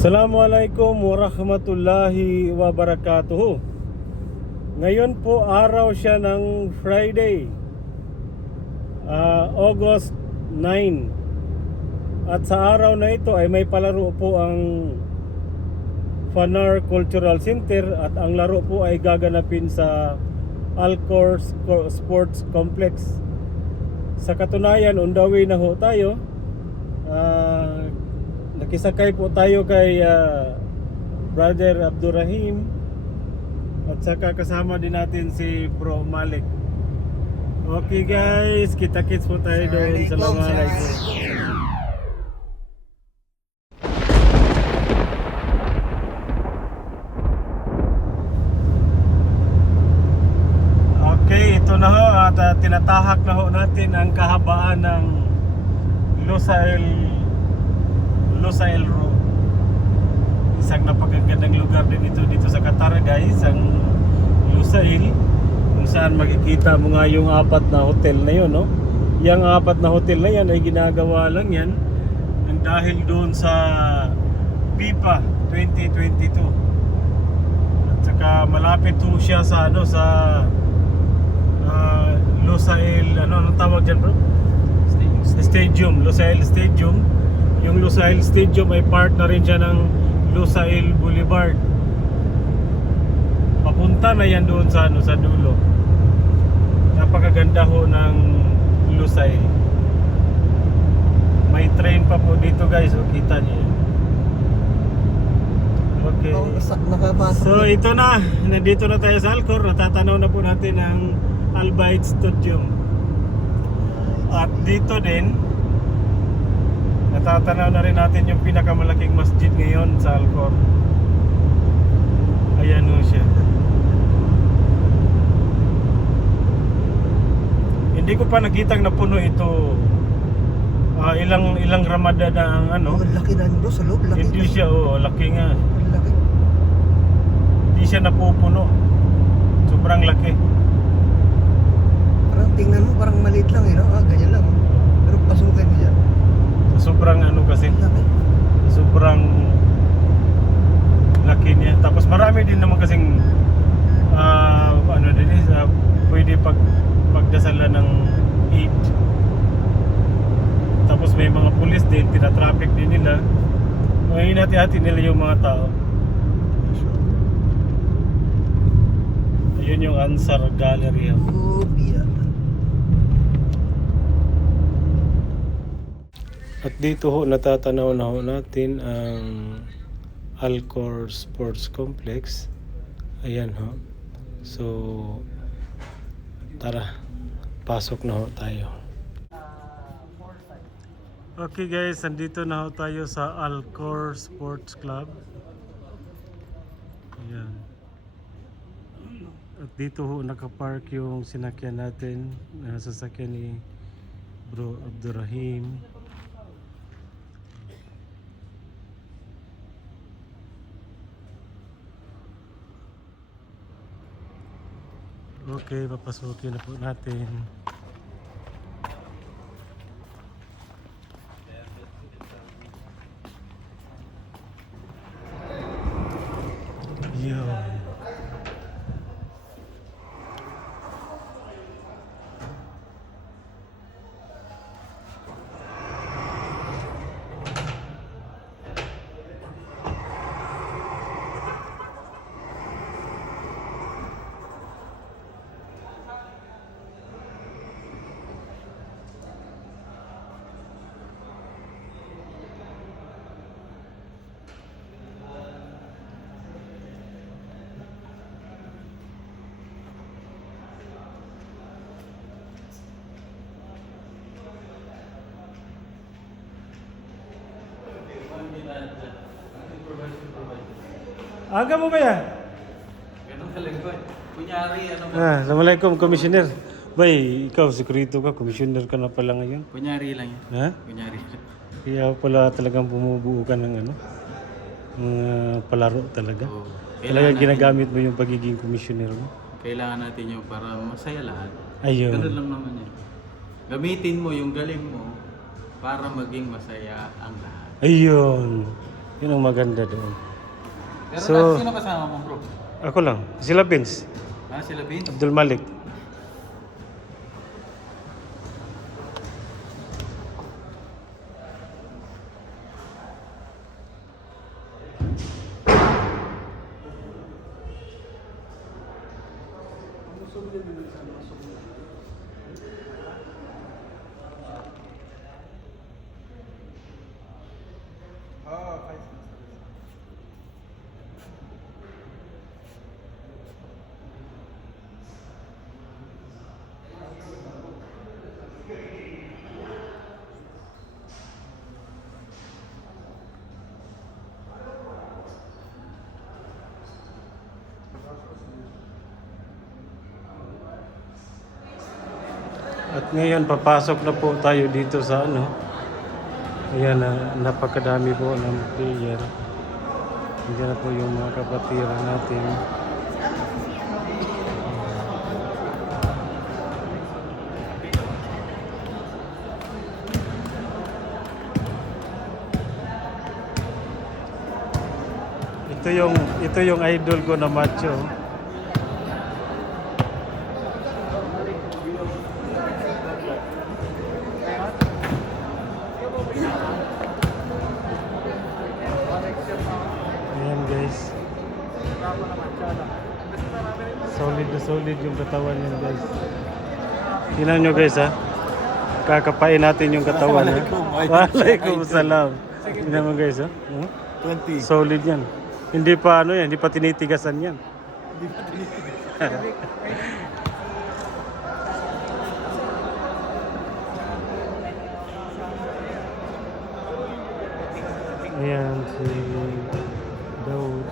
Assalamualaikum warahmatullahi wabarakatuh. Ngayon po araw siya ng Friday, August 9. At sa araw na ito ay may palaro po ang Fanar Cultural Center. At ang laro po ay gaganapin sa Alcor Sports Complex. Sa katunayan, on the way na ho tayo. Nakisakay po tayo kay Brother Abdurrahim. At saka kasama din natin si Bro Malik. Okay guys, kita-kits po tayo doon. Assalamualaikum. Okay, ito na ho at tinatahak na ho natin ang kahabaan ng Lusail Road. Isang napakagandang lugar din dito sa Qatar guys, ang Lusail, kung saan makikita mo nga yung apat na hotel na yun, no? Yung apat na hotel na yan ay ginagawa lang yan dahil doon sa FIFA 2022. At saka malapit po siya sa Lusail, anong tawag dyan bro? Stadium, Lusail Stadium. Yung Lusail Stadium ay part na rin siya ng Lusail Boulevard. Papunta na yan doon sa dulo. Napakaganda ho ng Lusail. May train pa po dito guys, kita niyo. Okay. So ito na, nandito na tayo sa Alcor. Natatanaw na po natin ang Al Bayt Stadium. At dito din natatanaw na rin natin yung pinakamalaking masjid ngayon sa Alcor. Ayan o siya. Hindi ko pa nakitang napuno ito. Ilang Ramadan na ang laki na bro sa loob, laki. Hindi siya, laki nga. Laki. Hindi siya napupuno. Sobrang laki. Parang tingnan mo, parang maliit lang no? Ganyan lang. Pero pasukin mo dyan. Sobrang kasi, Laki. sobrang laki niya. Tapos marami din naman kasing pwede pagdasalan ng Eid. Tapos may mga pulis din, tinatraffic din nila. Hinati-hati nila yung mga tao. Ayun yung Ansar Gallery. Obia. At dito ho natatanaw na ho natin ang Alcor Sports Complex. Ayan ho. So tara, pasok na ho tayo. Okay guys, nandito na ho tayo sa Alcor Sports Club. Ayan. At dito ho nakapark yung sinakyan natin, sasakyan ni Bro Abdurrahim. Okay, papasukin na po natin. Yun. Aga mo ba yan? Ganun talaga ba? Kunyari, Assalamualaikum, Commissioner. Bay, ikaw, sekurito ka, Commissioner ka na pala ngayon. Kunyari lang yan. Ha? Kunyari. Kaya pala talagang bumubuo ka ng palaro talaga. Oo. Talagang ginagamit mo yung pagiging Commissioner mo. Kailangan natin yun para masaya lahat. Ayun. Ganun lang naman yan. Gamitin mo yung galing mo para maging masaya ang lahat. Ayun. Yun ang maganda doon. Pero So- sino kasama mo bro? Ako lang. Sila Vince. Sila Bin? Abdul Malik. At ngayon, papasok na po tayo dito sa ano. Ayan, napakadami po ng player. Hindi na po yung mga kapatira natin. Ito yung idol ko na macho. Ayan guys. Solid na solid yung katawan niya guys. Tingnan nyo guys ha. Kakapain natin yung katawan ha. Waalaikumsalam. Tingnan mo guys ha. 20. Solid yan. Hindi pa ano yan, hindi pa tinitigasan yan. Ayan si Daud.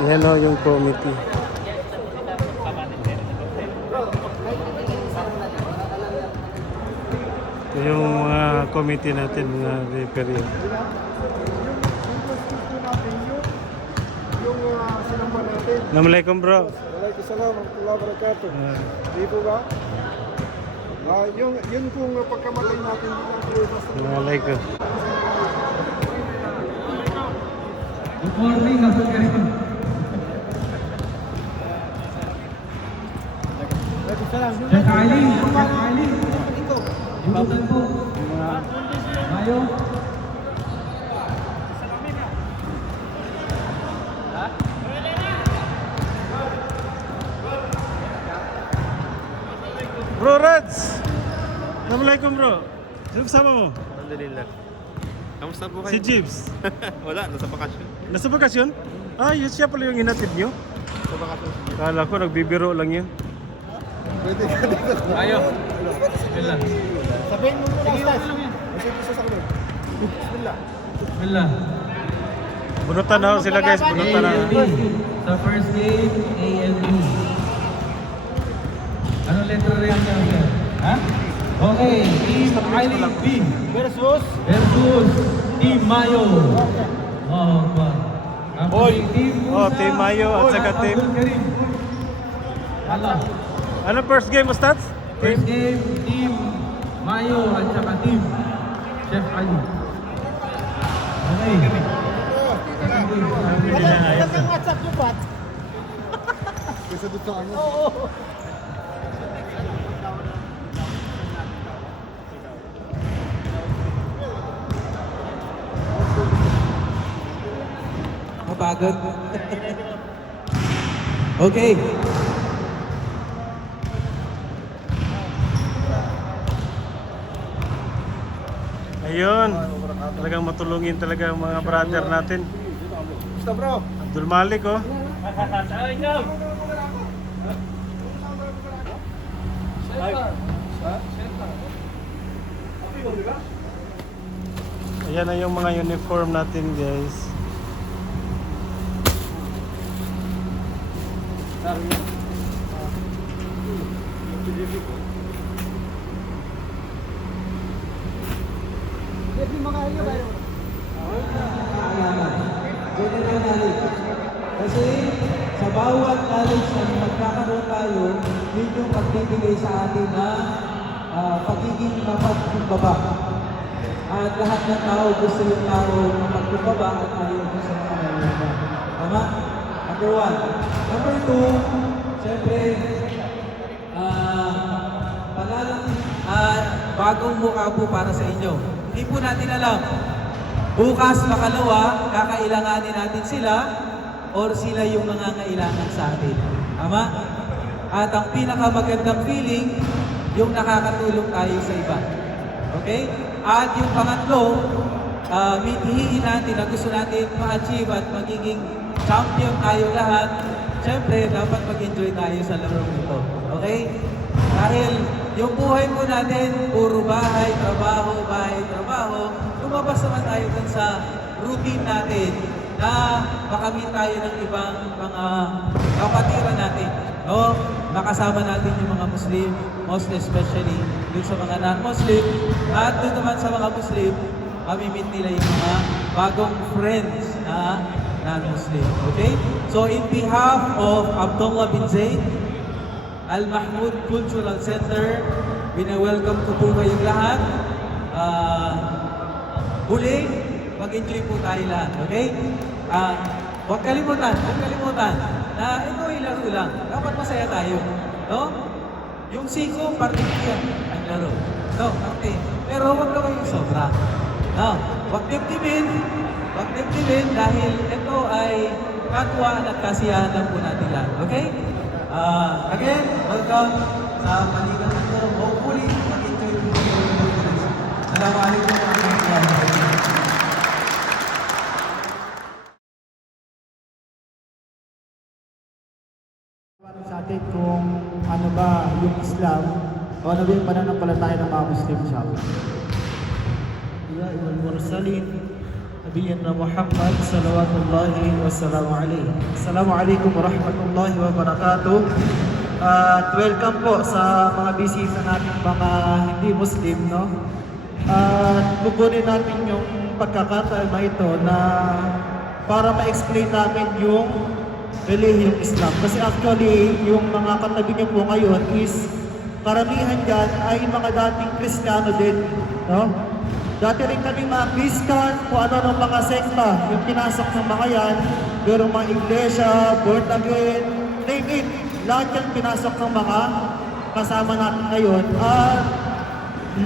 Ayan o yung committee. Yung mga committee natin, mga referee. Assalamualaikum bro. Waalaikumsalam warahmatullahi wabarakatuh. Di po ba? Yun pong pagkamatay natin dito. Assalamualaikum. Good morning, Abdul Karim. Jack Ali. Ibutan po. Mayo. Bro Reds. Assalamualaikum bro. Sino kasama mo? Alhamdulillah. Kamusta po Si Jibs. Wala, nasa bakasyon. Nasa bakasyon? Ah, yun siya pala yung hinatid nyo? Sa bakasyon. Kala ko nagbibiro lang yun. Pwede ka dito. Ayo. Bismillah. Sabihin mo muna, Stas. Kasi ito sa kanil. Bismillah. Bismillah. Bunutan na ho sila guys, bunutan na. ALB. Sa first game, ALB. Anong letter rin niya, sir? Ha? Okay, Team Ali B Versus? Team Mayo. Oh, God. Oy! Oh, Team Mayo at saka Team... Abdul Karim. Hala. Ano first game mo stats? First game, Team Mayo at saka Team Chef Ali. Okay. Second game. WhatsApp nyo ba? Kesa doon sa ano? Oo. Mapagod. Okay. Ayun. Talagang matulungin talaga ang mga brother natin. Basta bro. Abdul Malik oh. Ayan na yung mga uniform natin guys. Kasi sa bawat knowledge na magkakaroon tayo, yun yung pagbibigay sa atin na pagiging mapagkumbaba. At lahat ng tao gusto yung tao mapagkumbaba at ayaw gusto ng kanila. Tama? Number one. Number two, siyempre, bagong mukha po para sa inyo. Hindi po natin alam. Bukas, makalawa, kakailanganin natin sila or sila yung nangangailangan sa atin. Tama? At ang pinakamagandang feeling, yung nakakatulong tayo sa iba. Okay? At yung pangatlo, hihiin natin na gusto natin ma-achieve at magiging champion tayo lahat. Siyempre, dapat mag-enjoy tayo sa larong ito. Okay? Dahil yung buhay po natin, puro bahay, trabaho, lumabas naman tayo dun sa routine natin na makamit tayo ng ibang mga kapatiran natin. No? Makasama natin yung mga Muslim, most especially dun sa mga non-Muslim, at dun naman sa mga Muslim, mamimit nila yung mga bagong friends na non-Muslim. Okay? So in behalf of Abdullah bin Zaid, Al-Mahmoud Cultural Center, welcome ko po kayong lahat. Huli, mag-enjoy po tayo lahat. Okay? Huwag kalimutan na ito ay laro lang. Dapat masaya tayo. No? Yung siko, particular ang laro. No, okay. Pero huwag na kayong sobra. No? Huwag dibdibin dahil ito ay katwaan at kasiyahan lang po natin lahat. Okay? Again, welcome sa paligang ito. Hopefully, mag-enjoy po kayo. Assalamualaikum warahmatullahi wabarakatuh. Sa atin kung ano ba yung Islam o ano ba yung pananampalataya ng mga Muslim siya. Ya wal mursalin nabiyina Muhammad sallallahu wasallam alayhi. Assalamualaikum warahmatullahi wabarakatuh. At welcome po sa mga bisita natin mga hindi Muslim, no? At kukunin natin yung pagkakataon na ito na para ma-explain namin yung relihiyong Islam. Kasi actually, yung mga katabi niyo po ngayon is karamihan dyan ay mga dating Kristiyano din, no? Dati rin kami mga Christian, kung ano ng mga sekta, yung pinasok ng mga yan, pero mga iglesia, born again, name it, lahat yan pinasok ng mga kasama natin ngayon. At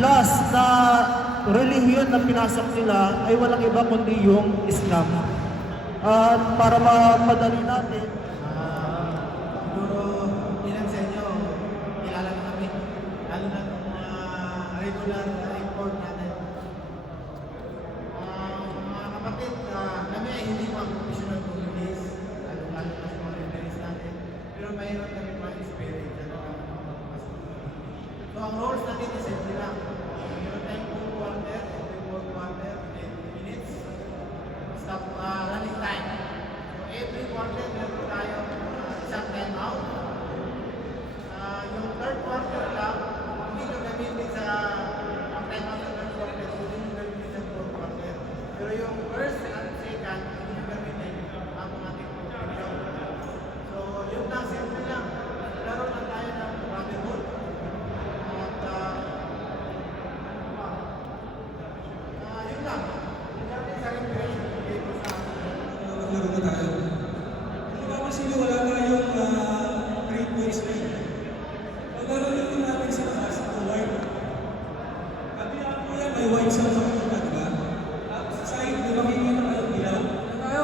last na relihiyon na pinasok nila ay walang iba kundi yung Islam. At para mapadali natin, Siguro, ilan sa inyo, kilala na kami. Lalo na itong mga regular import natin. Mga kapatid, kami ay hindi mga professional communities. Lalo na sa mga referees natin. Pero mayroon kami mga experience na nakakapagpapasok. So, ang roles natin is simple lang. Meron tayong full quarter, every fourth quarter, 10 minutes. Stop running time. So every quarter meron tayo isang time out. Yung third quarter lang, hindi nyo gamitin sa ang time out ng third quarter, hindi nyo gamitin sa fourth quarter. Pero yung first and second, hindi nyo gamitin ang mga technical. So yun lang, simple lang. Laro lang tayo ng brotherhood. At yun lang. Yun lang din sa recreation. Maglaro na tayo. Ano ba kasi wala tayong grade points na yun? Maglaro din natin sa taas ng white. At yan po yan, may white sa mga kita, diba? At sa side, di makikita kayo bilang. Ano tayo?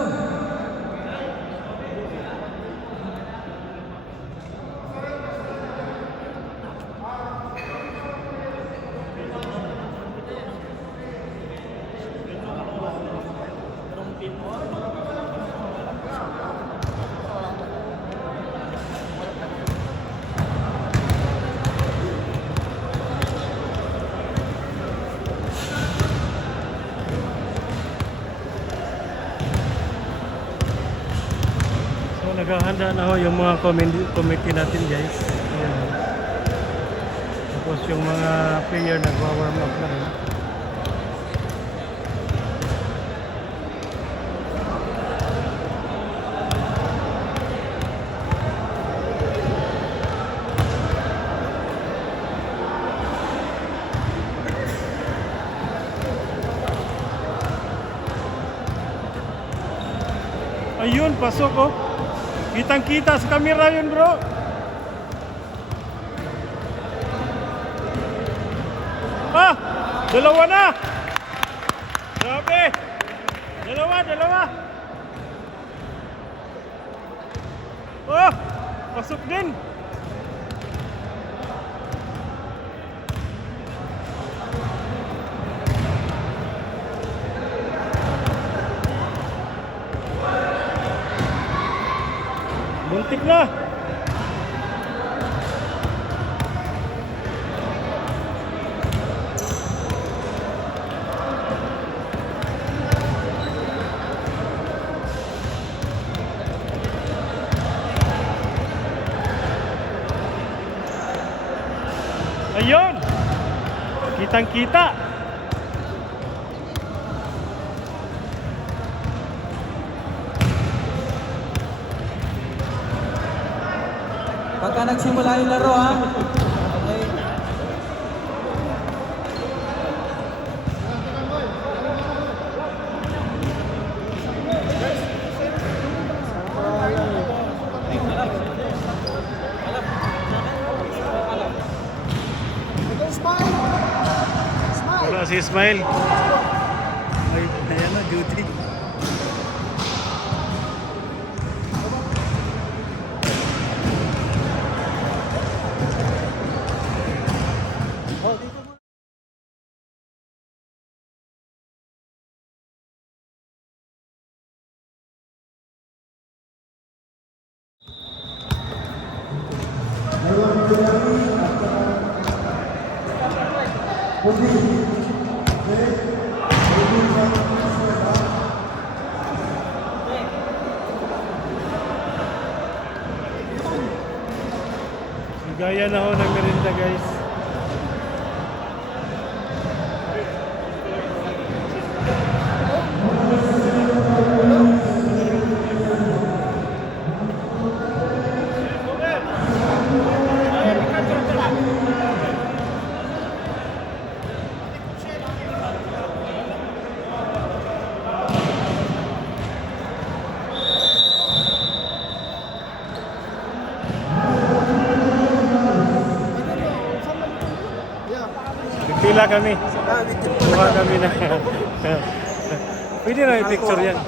So naghahanda na ho yung mga committee natin guys. Ayan. Tapos yung mga player nagwa-warm up na rin. Ayun, pasok oh. Kitang-kita sa kamera yun, bro. Ah! Dalawa na! Grabe! Dalawa! Oh! Pasok din! Muntik na! Ayun! Kitang-kita! Pagka nagsimula yung laro ha. Okay. Wala si Ismail. Ay, ayan na, duty. Gaya na ho ng merinda, guys. Pila kami. Kuha kami na. Pwede na i-picture yan.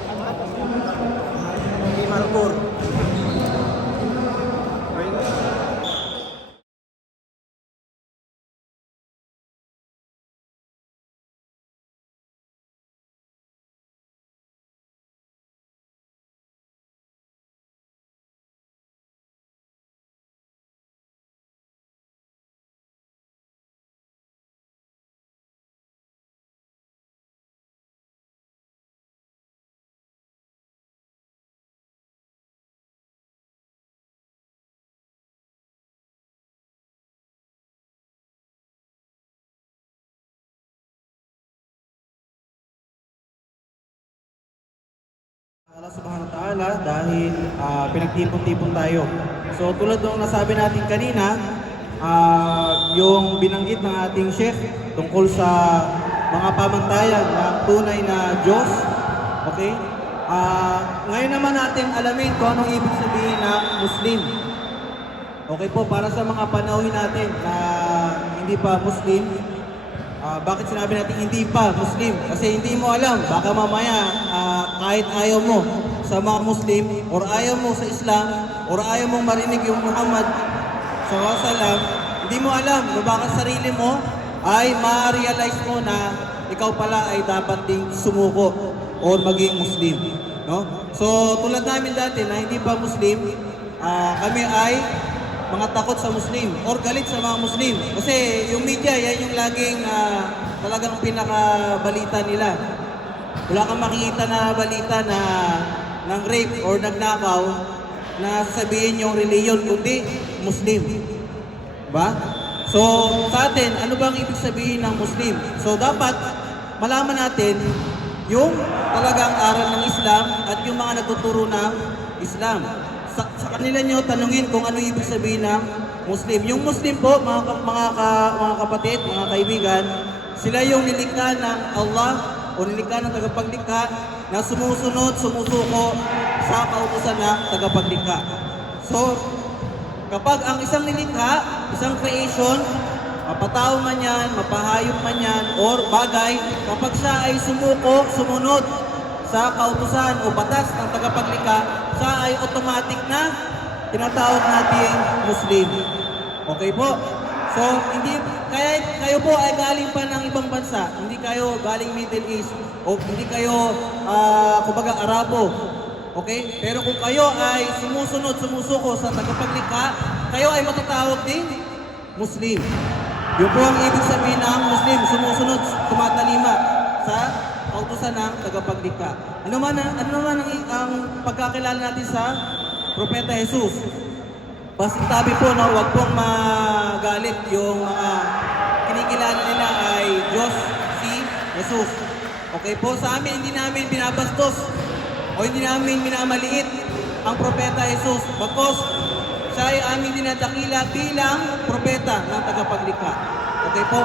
Allah subhanahu wa ta'ala dahil pinagtipon-tipon tayo. So tulad ng nasabi natin kanina, yung binanggit ng ating Sheikh tungkol sa mga pamantayan ng tunay na Diyos. Okay? Ngayon naman natin alamin kung anong ibig sabihin ng Muslim. Okay po, para sa mga panauhin natin na hindi pa Muslim, bakit sinabi natin hindi pa Muslim? Kasi hindi mo alam, baka mamaya kahit ayaw mo sa mga Muslim or ayaw mo sa Islam or ayaw mong marinig yung Muhammad SAW, hindi mo alam na baka sarili mo ay ma-realize mo na ikaw pala ay dapat ding sumuko or maging Muslim. No? So tulad namin dati na hindi pa Muslim, kami ay mga takot sa Muslim or galit sa mga Muslim. Kasi yung media, yan yung laging talagang pinakabalita nila. Wala kang makikita na balita na ng rape or nagnakaw na sasabihin yung reliyon, kundi Muslim. Diba? So sa atin, ano bang ibig sabihin ng Muslim? So dapat malaman natin yung talagang aral ng Islam at yung mga nagtuturo ng Islam. Sa kanila nyo tanungin kung ano ibig sabihin ng Muslim. Yung Muslim po, mga kapatid, mga kaibigan, sila yung nilikha ng Allah o nilikha ng tagapaglikha na sumusunod, sumusuko sa kautusan ng tagapaglikha. So, kapag ang isang nilikha, isang creation, mapatao man yan, mapahayop man yan, or bagay, kapag siya ay sumunod sa kautusan o batas ng tagapaglikha, siya ay automatic na tinatawag nating Muslim. Okay po? So, hindi, kaya kayo po ay galing pa ng ibang bansa, hindi kayo galing Middle East, o hindi kayo, kumbaga, Arabo. Okay? Pero kung kayo ay sumusuko sa tagapaglikha, kayo ay matatawag din Muslim. Yun po ang ibig sabihin ng Muslim, sumusunod, tumatalima sa kautusan ng tagapaglikha. Ano naman ang pagkakilala natin sa Propeta Jesus? Pasintabi po na huwag pong magalit yung mga kinikilala nila ay Diyos si Jesus. Okay po, sa amin hindi namin binabastos o hindi namin minamaliit ang Propeta Jesus. Bagkus, siya ay aming dinadakila bilang propeta ng tagapaglikha. Okay po?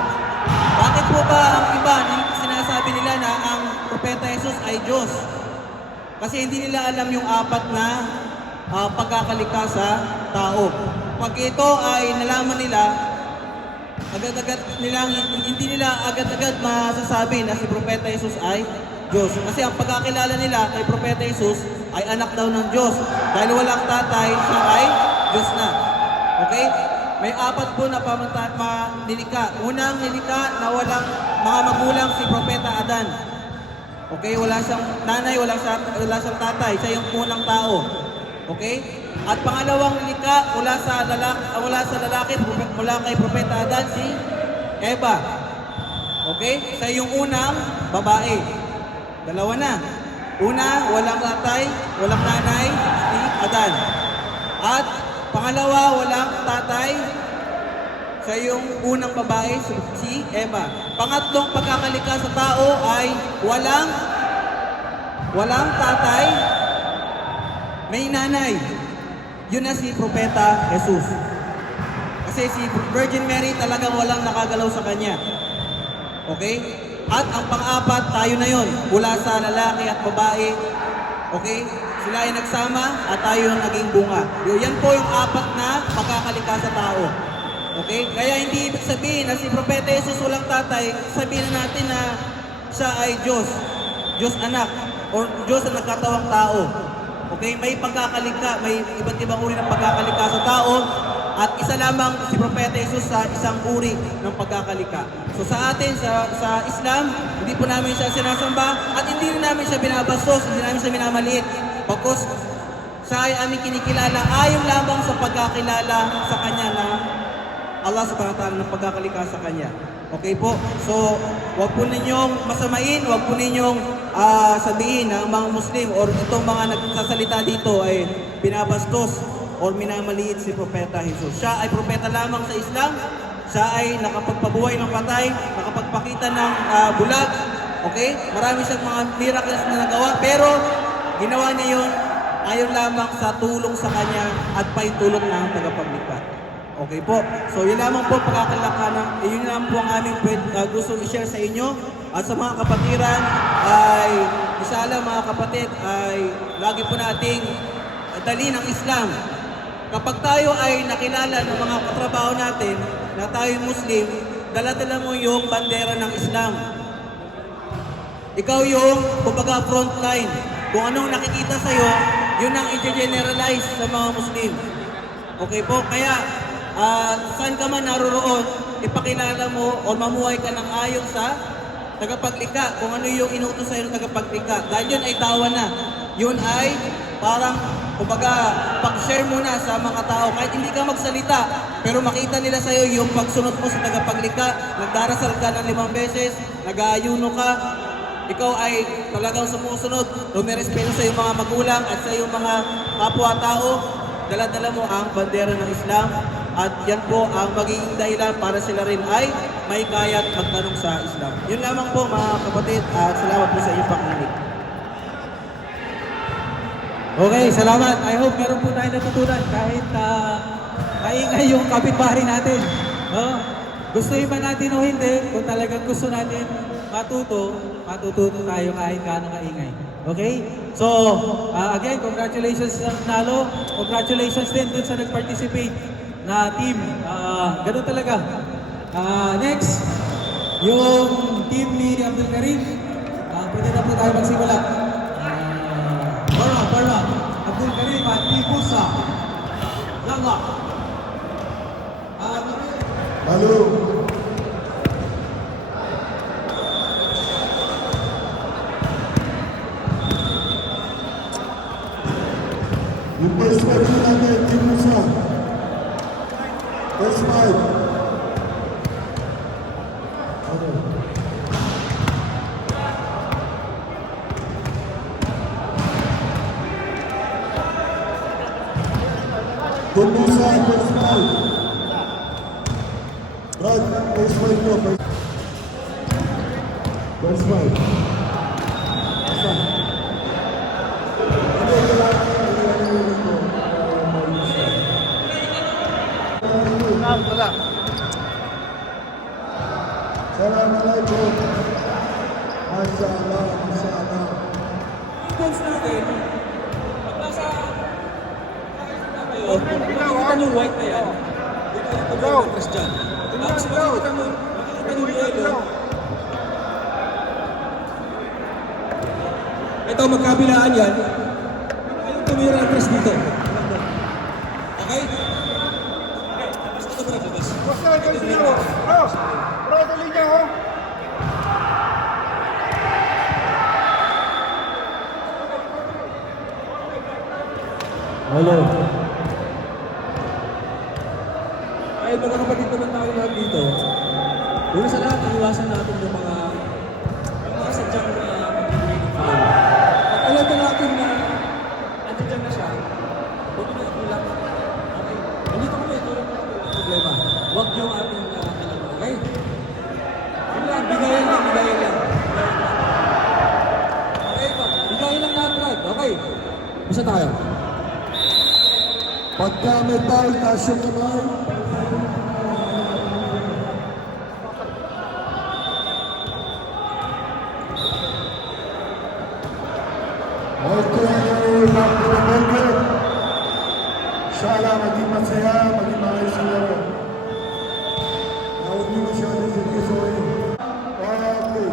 Bakit po ba ang iba sinasabi nila na ang Propeta Jesus ay Diyos? Kasi hindi nila alam yung apat na pagkakalikha sa tao. Pag ito ay nalaman nila, hindi nila agad-agad masasabi na si Propeta Jesus ay Diyos. Kasi ang pagkakilala nila kay Propeta Jesus ay anak daw ng Diyos. Dahil walang tatay, siya ay Diyos na. Okay? May apat po na nilikha. Unang nilikha na walang mga magulang si Propeta Adan. Okay? Wala siyang nanay, wala siyang tatay. Siya yung unang tao. Okay? At pangalawang nilikha mula sa lalaki, mula kay Propeta Adan, si Eva. Okay? Siya yung unang babae. Dalawa na. Una, walang tatay, walang nanay, si Adan. At pangalawa, walang tatay, siya yung unang babae, si Eva. Pangatlong pagkakalikha sa tao ay walang tatay, may nanay. Yun na si Propeta Jesus. Kasi si Virgin Mary talagang walang nakagalaw sa kanya. Okay? At ang pang-apat, tayo na yon, mula sa lalaki at babae. Okay? Sila ay nagsama at tayo yung naging bunga. Yan po yung apat na pagkakalikha sa tao. Okay? Kaya hindi ibig sabihin na si Propeta Jesus walang tatay, sabihin na natin na siya ay Diyos. Diyos anak. O Diyos na nagkatawang tao. Okay? May pagkakalikha, may iba't ibang uri ng pagkakalikha sa tao. At isa lamang si Propeta Jesus sa isang uri ng pagkakalikha. So sa atin, sa Islam, hindi po namin siya sinasamba at hindi rin namin siya binabastos, hindi namin siya minamaliit. Pagkos siya ay aming kinikilala ayon lamang sa pagkakilala sa Kanya na Allah subhanahu wa ta'ala ng pagkakalikha sa Kanya. Okay po? So, wag po ninyong masamain, wag po ninyong sabihin na ang mga Muslim or itong mga nagsasalita dito ay binabastos or minamaliit si Propeta Jesus. Siya ay propeta lamang sa Islam. Siya ay nakapagpabuhay ng patay, nakapagpakita ng bulag. Okay? Marami siyang mga miracles na nagawa, pero ginawa niya yun ayon lamang sa tulong sa Kanya at paitulong ng tagapaglikha. Okay po? So yun lamang po pagkakalakhan, yun lamang po ang aming gusto i-share sa inyo. At sa mga kapatiran ay, inshallah mga kapatid, ay lagi po nating dali ng Islam. Kapag tayo ay nakilala ng mga katrabaho natin na tayo Muslim, dala-dala mo yung bandera ng Islam. Ikaw yung, kumbaga, front line. Kung anong nakikita sa'yo, yun ang i-generalize sa mga Muslim. Okay po? Kaya, saan ka man naroroon, ipakilala mo o mamuhay ka ng ayon sa tagapaglikha. Kung ano yung inutos sa'yo ng tagapaglikha. Dahil yun ay tawa na. Yun ay parang, kumbaga, pag-share mo na sa mga tao. Kahit hindi ka magsalita, pero makita nila sa'yo yung pagsunod mo sa tagapaglikha. Nagdarasal ka ng 5 beses, nag-aayuno ka, ikaw ay talagang sumusunod, rumirespeto sa iyong mga magulang at sa iyong mga kapwa-tao, dala-dala mo ang bandera ng Islam at yan po ang magiging dahilan para sila rin ay may kaya't magtanong sa Islam. Yun lamang po mga kapatid at salamat po sa iyong pakikinig. Okay, salamat. I hope meron po tayo natutunan kahit maingay yung kapitbahay natin. Gustuin man natin o hindi, kung talagang gusto natin matuto tayo kahit gaano kaingay. Okay? So, again, congratulations sa nanalo. Congratulations din dun sa nag-participate na team. Ganun talaga. Next, yung team ni Abdul Karim. Pwede na po tayo magsimula. Barra. Abdul Karim at Team Musa. Yalla. Halo. Yung first fight natin, Team Musa. First fight. Team Musa, first fight. Brad, first fight mo. First fight. Assalamualaikum. Masyaallah, masyaallah. Defense natin, pag nasa kayo, makikita nyo white na yan. Dito yung pag-interest dyan. Tapos makikita nyo yellow. Ito, magkabilaan yan. Yung tumira ang press dito. Okay? Basta ito muna, Bas. Halo. Ay, mga kapatid naman tayo lahat dito. Una sa lahat, iwasan natin yung mga sadyang mag-training foul. At alam na natin na nandiyan na siya. Huwag na ilang. Okay? Nandito kami, tulong na natin ang problema. Huwag yung ating alam. Okay? Yun lang, bigayan lang. Okay ba? Bigayan lang lahat, Brad. Okay? Basta tayo. Pagka may foul, taas yung kamay. Okay, napakabagay. Inshallah, maging masaya, maging maayos ang laro. Huwag niyo masyado seryosohin. Okay.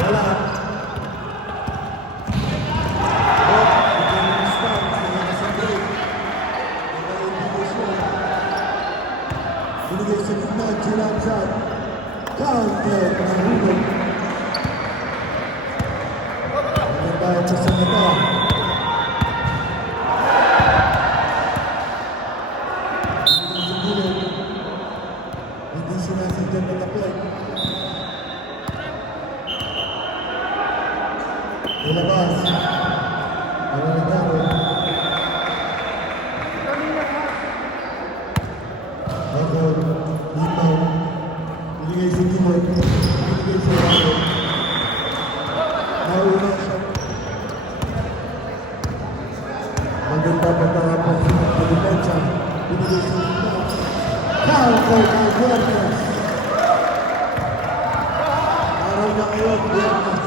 Wala. Binigay sa gitna, Jiram shot. Counter, nahulog. Ang bayan sa mata. Binigay sa gilid. Hindi sinasadyan na tapos. Ilabas. Ang nagaro. Ako, ikaw, binigay sa Timor, binigay sa Rado. Nauna siya. Maganda pagkakapos sa depensa, binigay sa Timor. Counter kay Guardias. Araw na ngayon, Guardias.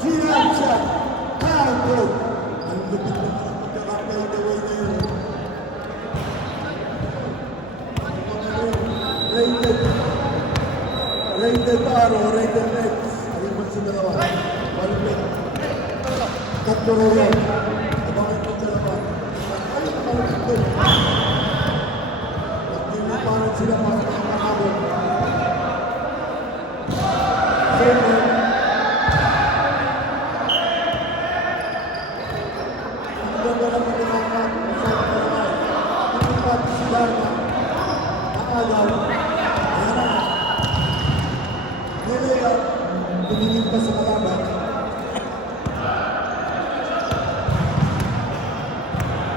Jiram shot. Counter. Ang lupit na pagkakapagaway ngayon. Rated R o rated X. Ayun man sa dalawa. Walpit. Tatlo rin. Abangin mo sa dalawa. Ayun na malapit doon. Nagdiliparan sila para makakabot. Seven. Ang ganda lang ang ginagawa. Ang ganda lang. Ang ganda lang. Ang ganda lang. tumingin pa sa kalaban.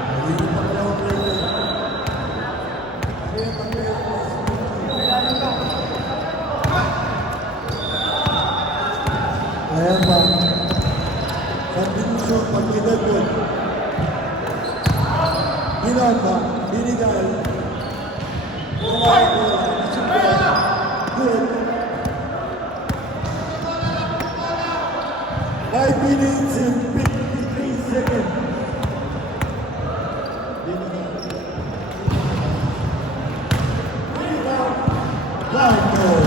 Ayun pa pala ang player. Ayun pa player. Ayan pa. Substitution pag may dead ball. Ginawa pa. Binigay. Good. 5 minutes and 53 seconds. Right goal.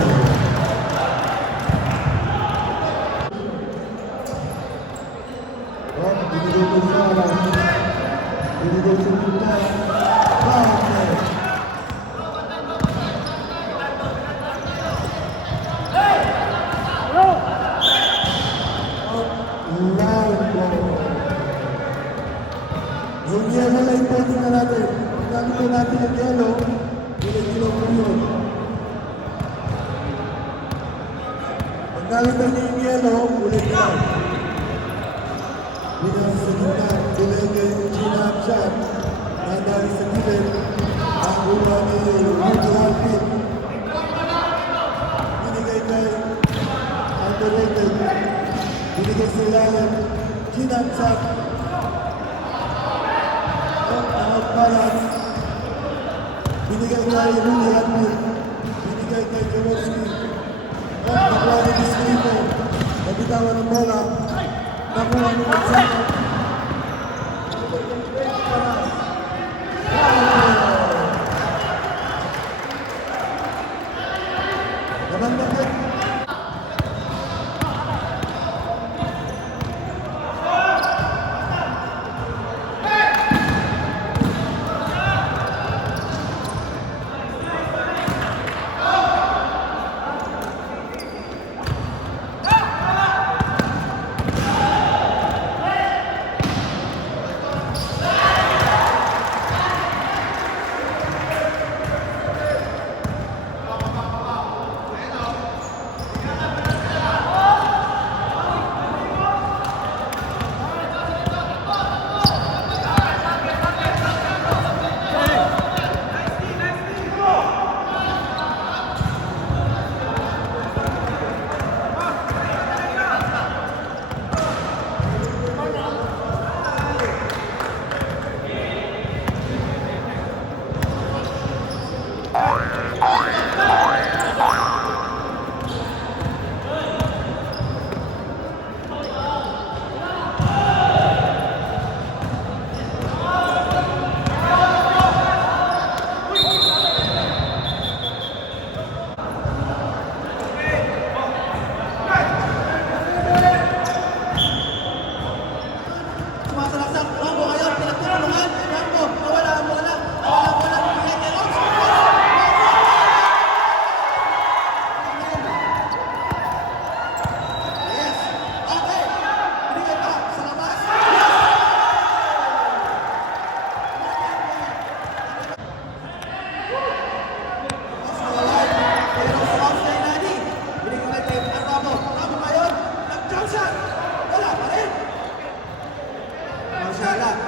Oh, binigay ko siya. Binigay siya dito. Right goal. Yung yellow light po na natin. Gamit po natin yung yellow. Kilo po yun. Pag gamit natin yung yellow, ulit ka. Bilang sa gitna, tuloy kay Gina Shot. Nadali sa gilid. Ang una ni Rudy Alpin. Binigay kay underrated. Binigay sa ilalim. Gina Shot. Balance. Binigay kay Rudy Alpin. Binigay kay Jaworski. At nakuha ni Discrito. Nabitawan ng bola. Nakuha ni Magsano. Nabandakit.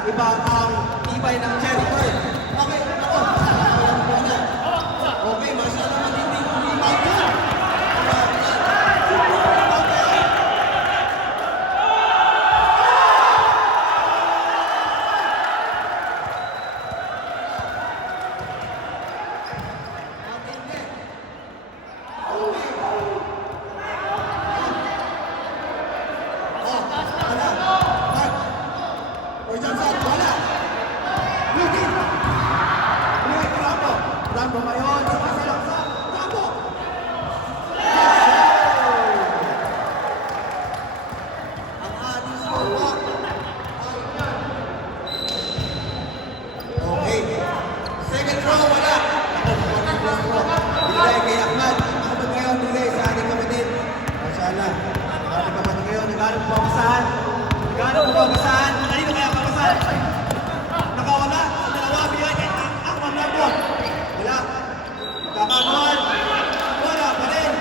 Iba ang ibay ng cherry bird. Okay, ako. Okay, masyado matinding rebound yan. Rambo ngayon, sumasalang sa Rambo! Ang ating score pa. Okay. Second row, wala. Bigay kay Ahmad. Ahmad ngayon, bigay sa ating kapatid. Mashallah. Ating kapatid ngayon, naghanap po pamasahan. Naghanap po pamasahan. Kanino kaya pamasahan? Nakawala. Sa dalawa, bigay kay Ahmad Rambo. Wala. Kakakuhan. Wala pa rin.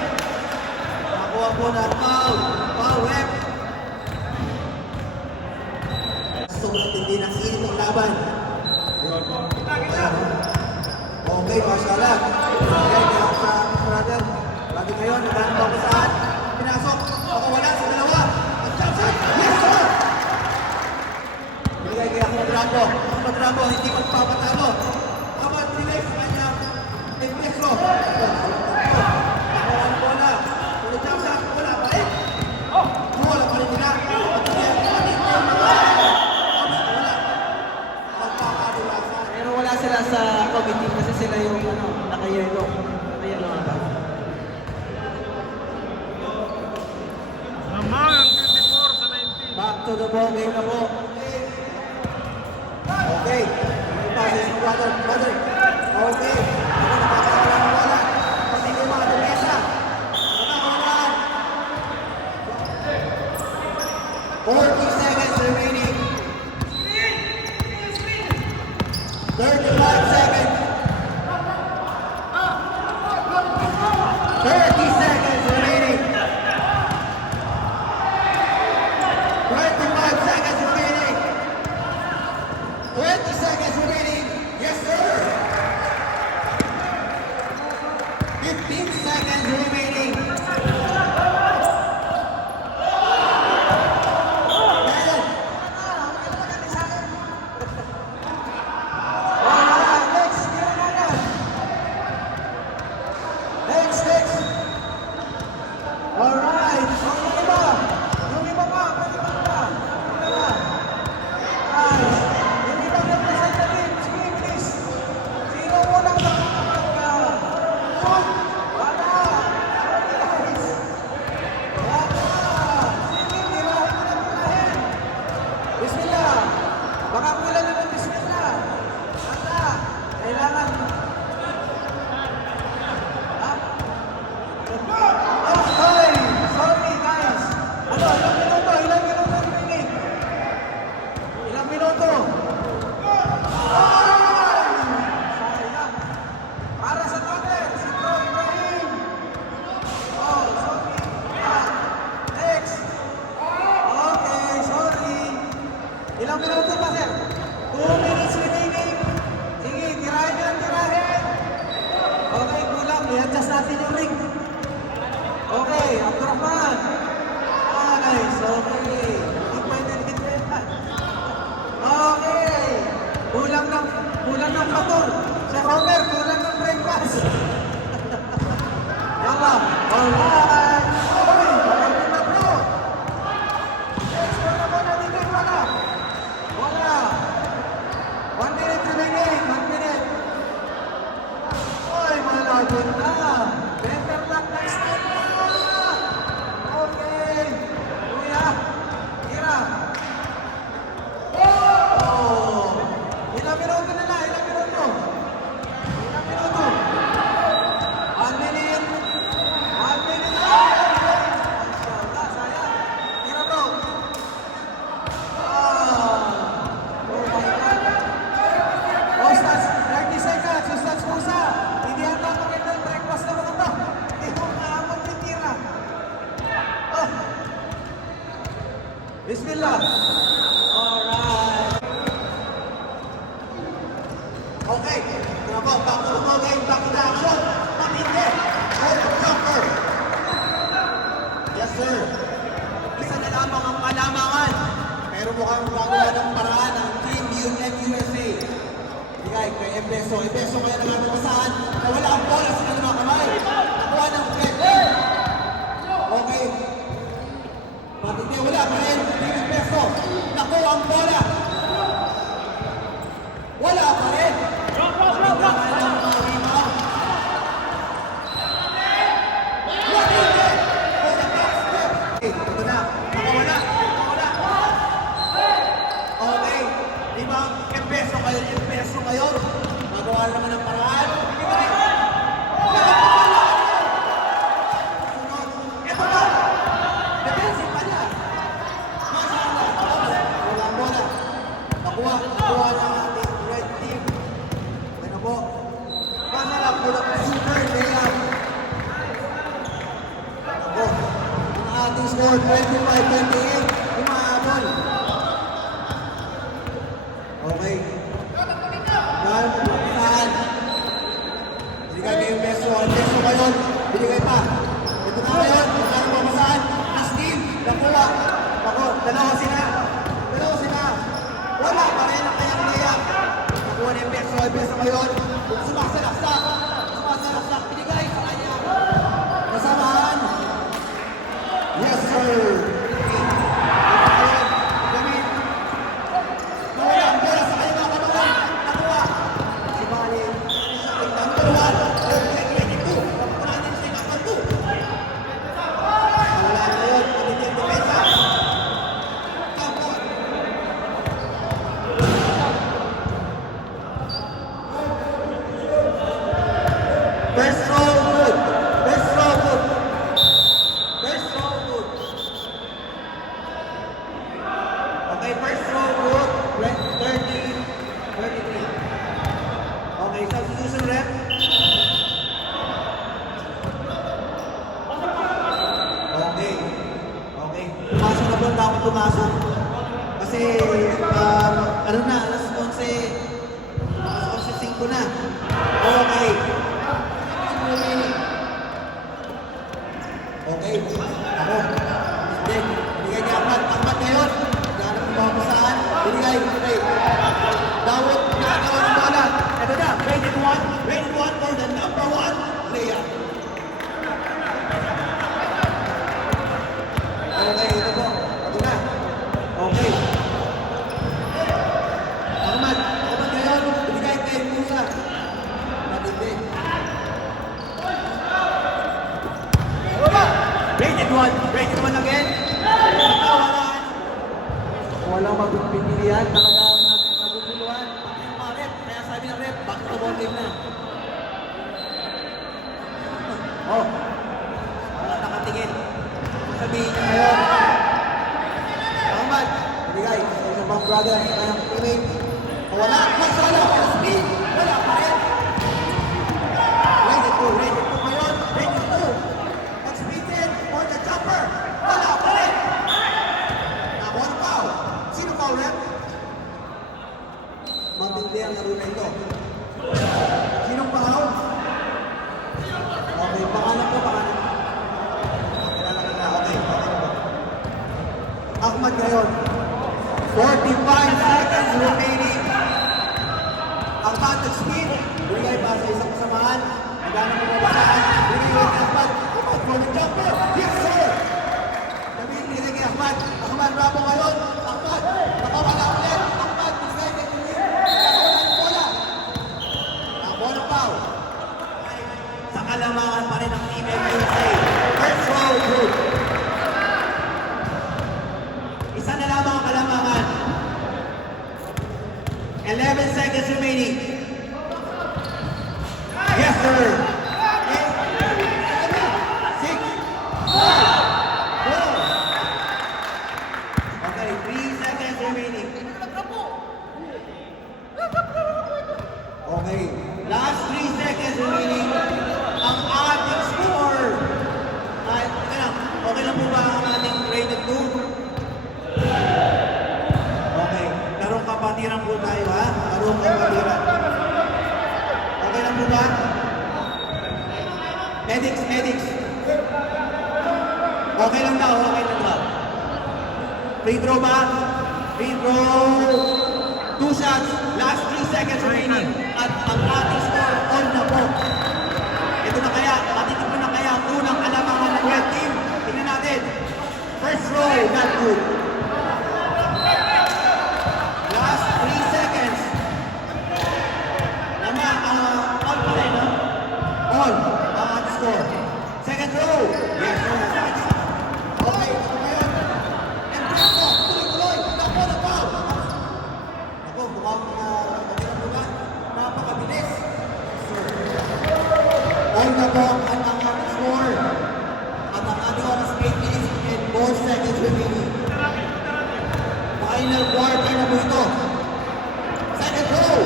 Nakuha po natin. foul. Foul, ref. Sobrang tindi ng init ng laban. Okay, mashallah. Okay, kaya sa brother. Brother ngayon, naghanap ako saan. Pinasok. Ako wala sa dalawa. Ang jump shot. Yes, sir! Binigay kaya ako Madrabo. Ako Madrabo, hindi magpapatalo. Kapan pinay sa kanya. Empieso. Ako ang bola. Kung jump shot, wala pa eh. Wala pa rin nila. Pero wala sila sa committee kasi sila yung nakayelo. Nakayelo nga ba? Naman, 24 sa 19. Back to the ball game na po. Okay. May passes ng brother. Okay. Ako nakakawala ng bola. Pati yung mga dumesa. Nakakawalaan. 40 seconds remaining. 35 seconds. 30 seconds remaining. 25 seconds remaining. 20 seconds remaining. Yes, sir. 15 seconds remaining. Ayan. Alright, next. Next. Alright. Yung iba. Yung iba pa. Pwede pa. Nice. Yung ibang representative. Sige, please. Sino mo lang nakakapag shoot? Wala. Nice. Wala. Sige, tirahin mo na tirahin. Bismillah. Baka kulang naman bismillah. Wala. Kailangan. Okay. Sorry, guys. Ano, ilang minuto remaining? Ilang minuto? Sayang. Para sa total, si Bro Ibrahim. Oh, sorry. Next. Okay, sorry. Ilang minuto pa, sir? 2 minutes remaining. Sige, tirahin na, tirahin. Okay, kulang. I-adjust natin yung ring. Okay, Abdurrahman. Nice. Okay. Hindi pwede. Okay. Kulang ng motor. Si Homer, kulang ng breakfast. Yalla. Alright. Okay. Alright na bro. Next one na muna. Dito yung wala. Wala. 1 minute remaining. 1 minute. Oy, malapit na. Better luck next time na. Okay. Kuya. Tira. Oh. Ilang minuto na lang. Ilang minuto. 1 minute. 1 minute lang. Masyaallah, sayang. Tira bro. Oh my God. Ustaz, 30 seconds. Ustaz Musa. Hindi ata magandang breakfast na mga to. Hindi mo maamang titira. Oh. Bismillah. Alright. Okay. Bravo. Back to the ball game. Back to the action. Matindi. Hold the jumper. Yes, sir. Isa na lamang ang kalamangan. Pero mukhang gagawa ng paraan ang Team Union USA. Bigay kay Empeso. Empeso kaya naman nabasahan na wala ang bola sa kanilang kamay. Nakuha ng Freddy. Okay. Matindi, wala pa rin. Team Empeso. Nakuha ang bola. Wala pa rin. Matindi kaya ng mga rebound. Matindi. For the back step. Ito na. Nakawala. Okay. Rebound. Empeso ngayon. Magawa naman ng paraan. ating score, 25-28. Umahabol. Okay. Dahil saan? Binigay kayo yung peso. Ang peso ngayon, binigay pa. Ito na ngayon, saan mo masaan? Steam, nakuha. Ako, dalawa sila. Wala, pareha na kayang layak. Nakuha na yung peso ngayon. Sumasalaksak, binigay sa kanya. Kasamahan. Yes, sir. Gamit. Nawala ang pera sa kanya, nakuha. Si Bali. Number 1. 22. Nakuha din siya number 2. Wala na yun. Pagiging depensa. Countdown. First row good. Okay, first row good. 30, 33. Okay, substitution rep. Okay. Pumasok na ba? Dapat pumasok. Kasi, ano na, alas 11:05 na. Okay. Okay. Ako. Hindi. Binigay niya Ahmad. Ahmad ngayon. Naghanap ng mga pasaan. Binigay. Okay. Dawot. Nakagawa ng bola. Ito na. Rated 1 for the number 1 player. Okay. Ito po. Ito na. Okay. Ahmad. Ahmad ngayon. Binigay kay Musa. Matindi. Rated 1 again. Walang magpipilian. Talagang naguguluhan. Pati yung mga rep. Kaya sabi ng rep, back to ball game na. Oh. Nakatingin. Sabihin niya ngayon. Ahmad. Bigay. Sa isang pang brother. Sa kanyang teammate. Wala. Masala. Speed. Wala pa rin. Rated 2 ngayon. Rated 2. Mag-speedin for the jumper. Wala pa rin. Nakuha ng foul. Sino foul rep? Matindi ang laro na ito. Sinong foul? Okay, pangalan po. Okay. Ahmad ngayon. 45 seconds remaining. Ang battle speed. Bigay pa sa isang kasamahan. Naghanap mo mabasaan. Bigay kay Ahmad. Ahmad for the jumper. Yes, sir! Bigay kay Ahmad. Ahmad, bravo ngayon. Ahmad, nakawala ulit. Ahmad, bigay kay Kulit. Nakawala yung bola. Nakuha ng foul. Sa kalamangan pa rin ang Team USA. First row group. Isa na lamang ang kalamangan. 11 seconds remaining. Yes, sir. 6, 5, 4. Okay, 3 seconds remaining. Okay, last 3 seconds remaining. Ang ating score. Ay, teka lang. Okay lang po ba ang ating rated 2? Okay, larong kapatiran po tayo ha. Larong kapatiran. Okay lang po ba? Medics. Okay lang daw. Free throw ba? Free throw. 2 shots. Last 3 seconds remaining. At ang ating score on na po. Ito na kaya. Matitignan na kaya ang unang alamangan ng red team. Tingnan natin. First row, not good. Last 3 seconds. All pa rin, ha? All. Ang score. Second row. Yes, sir. Okay, ito ngayon. And Presto, tuloy-tuloy. Nakuha na foul. Ako, mukhang napakabilis. All na po ang ating score. At ang ating oras 8 minutes and 4 seconds remaining. Final quarter na po ito. Second row.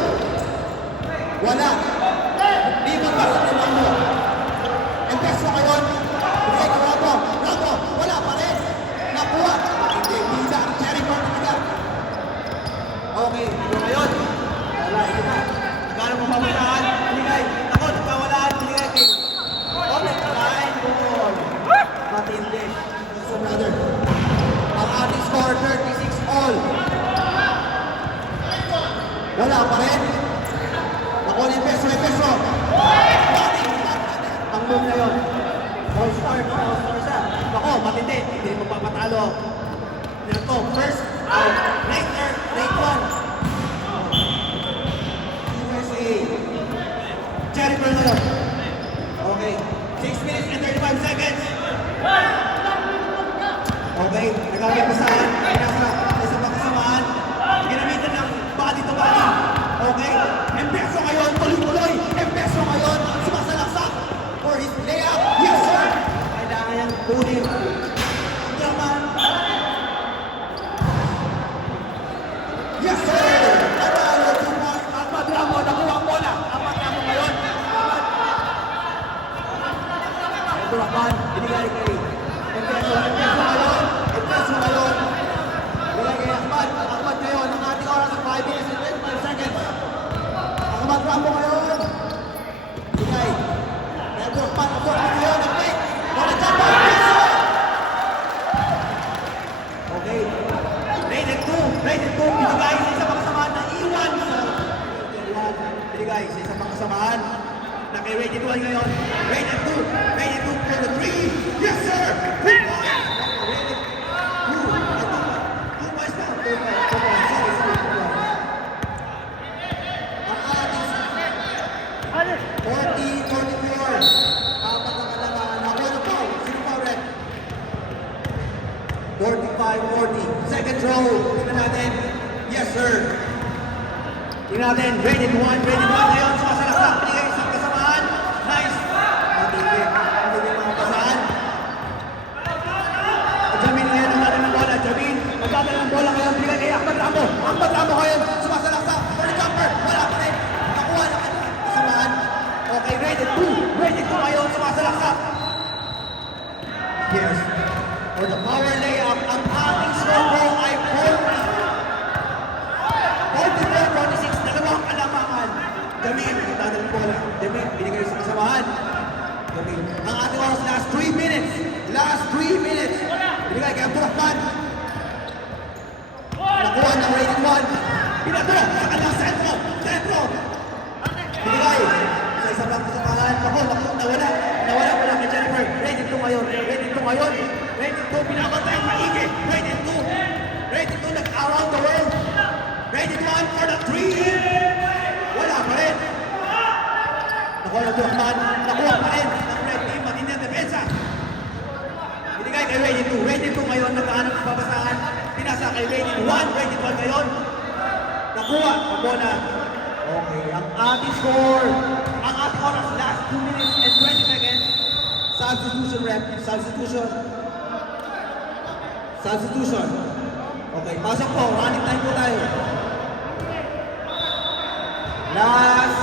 Wala. Limang pasok ni Mamo. And best mo ngayon. Bigay ka Rato. Wala pa rin. Wala pa rin. Nakuha ni Peso, may Peso. Ang move na yun. All-star, no? All-star siya. Ako, matindi. Hindi mo papatalo. Yan to, first out. Late one. USA. Jennifer na yun. Okay. 6 minutes and 35 seconds. Okay, nagamit mo saan? Nasa pagkasamaan. Ginamitan ng body to body. Okay, Empeso ngayon, tuloy-tuloy. Empeso ngayon, sumasalaksak for his layup. Yes, sir! Kailangan niyang kunin. Yaman. Yes, sir! Natalo, 2 points. Ahmad Ramo, nakuha ang bola. Ahmad Ramo ngayon. Ito naman, binigay kay Empeso ngayon. Empeso ngayon. Binigay kay Ahmad. Ahmad ngayon, ang ating oras sa 5 minutes and 25 seconds. Ahmad Ramo ngayon. Binigay. Network man, ngayon. Ang break. Bola jumper. Yes, sir! Okay. Rated 2. Binigay sa isang makasamaan na iwan sa binigay sa isang makasamaan na kay rated 1 ngayon. Rated 2 for the 3. Yes, sir! 2 points! Rated 2 points na. 2 points. Sorry. 2 points. Ang ating 40-44. Apat na kalaman. Ako na po. Sino pa rin? 45-40. Second row. Tingnan natin. Yes, sir. Tingnan natin. Rated 1 ngayon. Sumasalaksak. Binigay isang kasamaan. Nice. Matindi mga pasaan. Jamin ngayon ang natin ng bola. Jamin. Magdadala ng bola ngayon. Binigay kay Ahmad Ramo. Ahmad Ramo ngayon. Sumasalaksak. For the jumper. Wala pa rin. Nakuha ng kanyang kasamaan. Okay. Rated 2 ngayon. Sumasalaksak. Yes. For the power layup, ang ating score ay 44-46, dalawang kalamangan. Jamil, itadal ng bola. Jamil, binigay sa kasamahan. Jamil, ang ating oras, last 3 minutes. Binigay kay Abdurrahman. Nakuha ng rated 1. Pinato sa kanyang sentro. Binigay sa isang lang kasamahan. Nawala kay Jennifer. Rated 2 ngayon. Rated 2, pinabantay ang maigi. Rated 2, nag-around the world. Rated 1 for the 3. Wala pa rin. Nakuha ng Abdurrahman. Nakuha pa rin ng red team. Matindi ang depensa. Binigay kay rated 2. Rated 2 ngayon, nagkahanap ng babasahan. Pinasa kay rated 1. Rated 1 ngayon. Nakuha ang bola. Okay, ang ating score. Ang ating oras, last 2 minutes and 20 seconds. Substitution rep. Substitution. Okay, pasok po. Running time po tayo. Last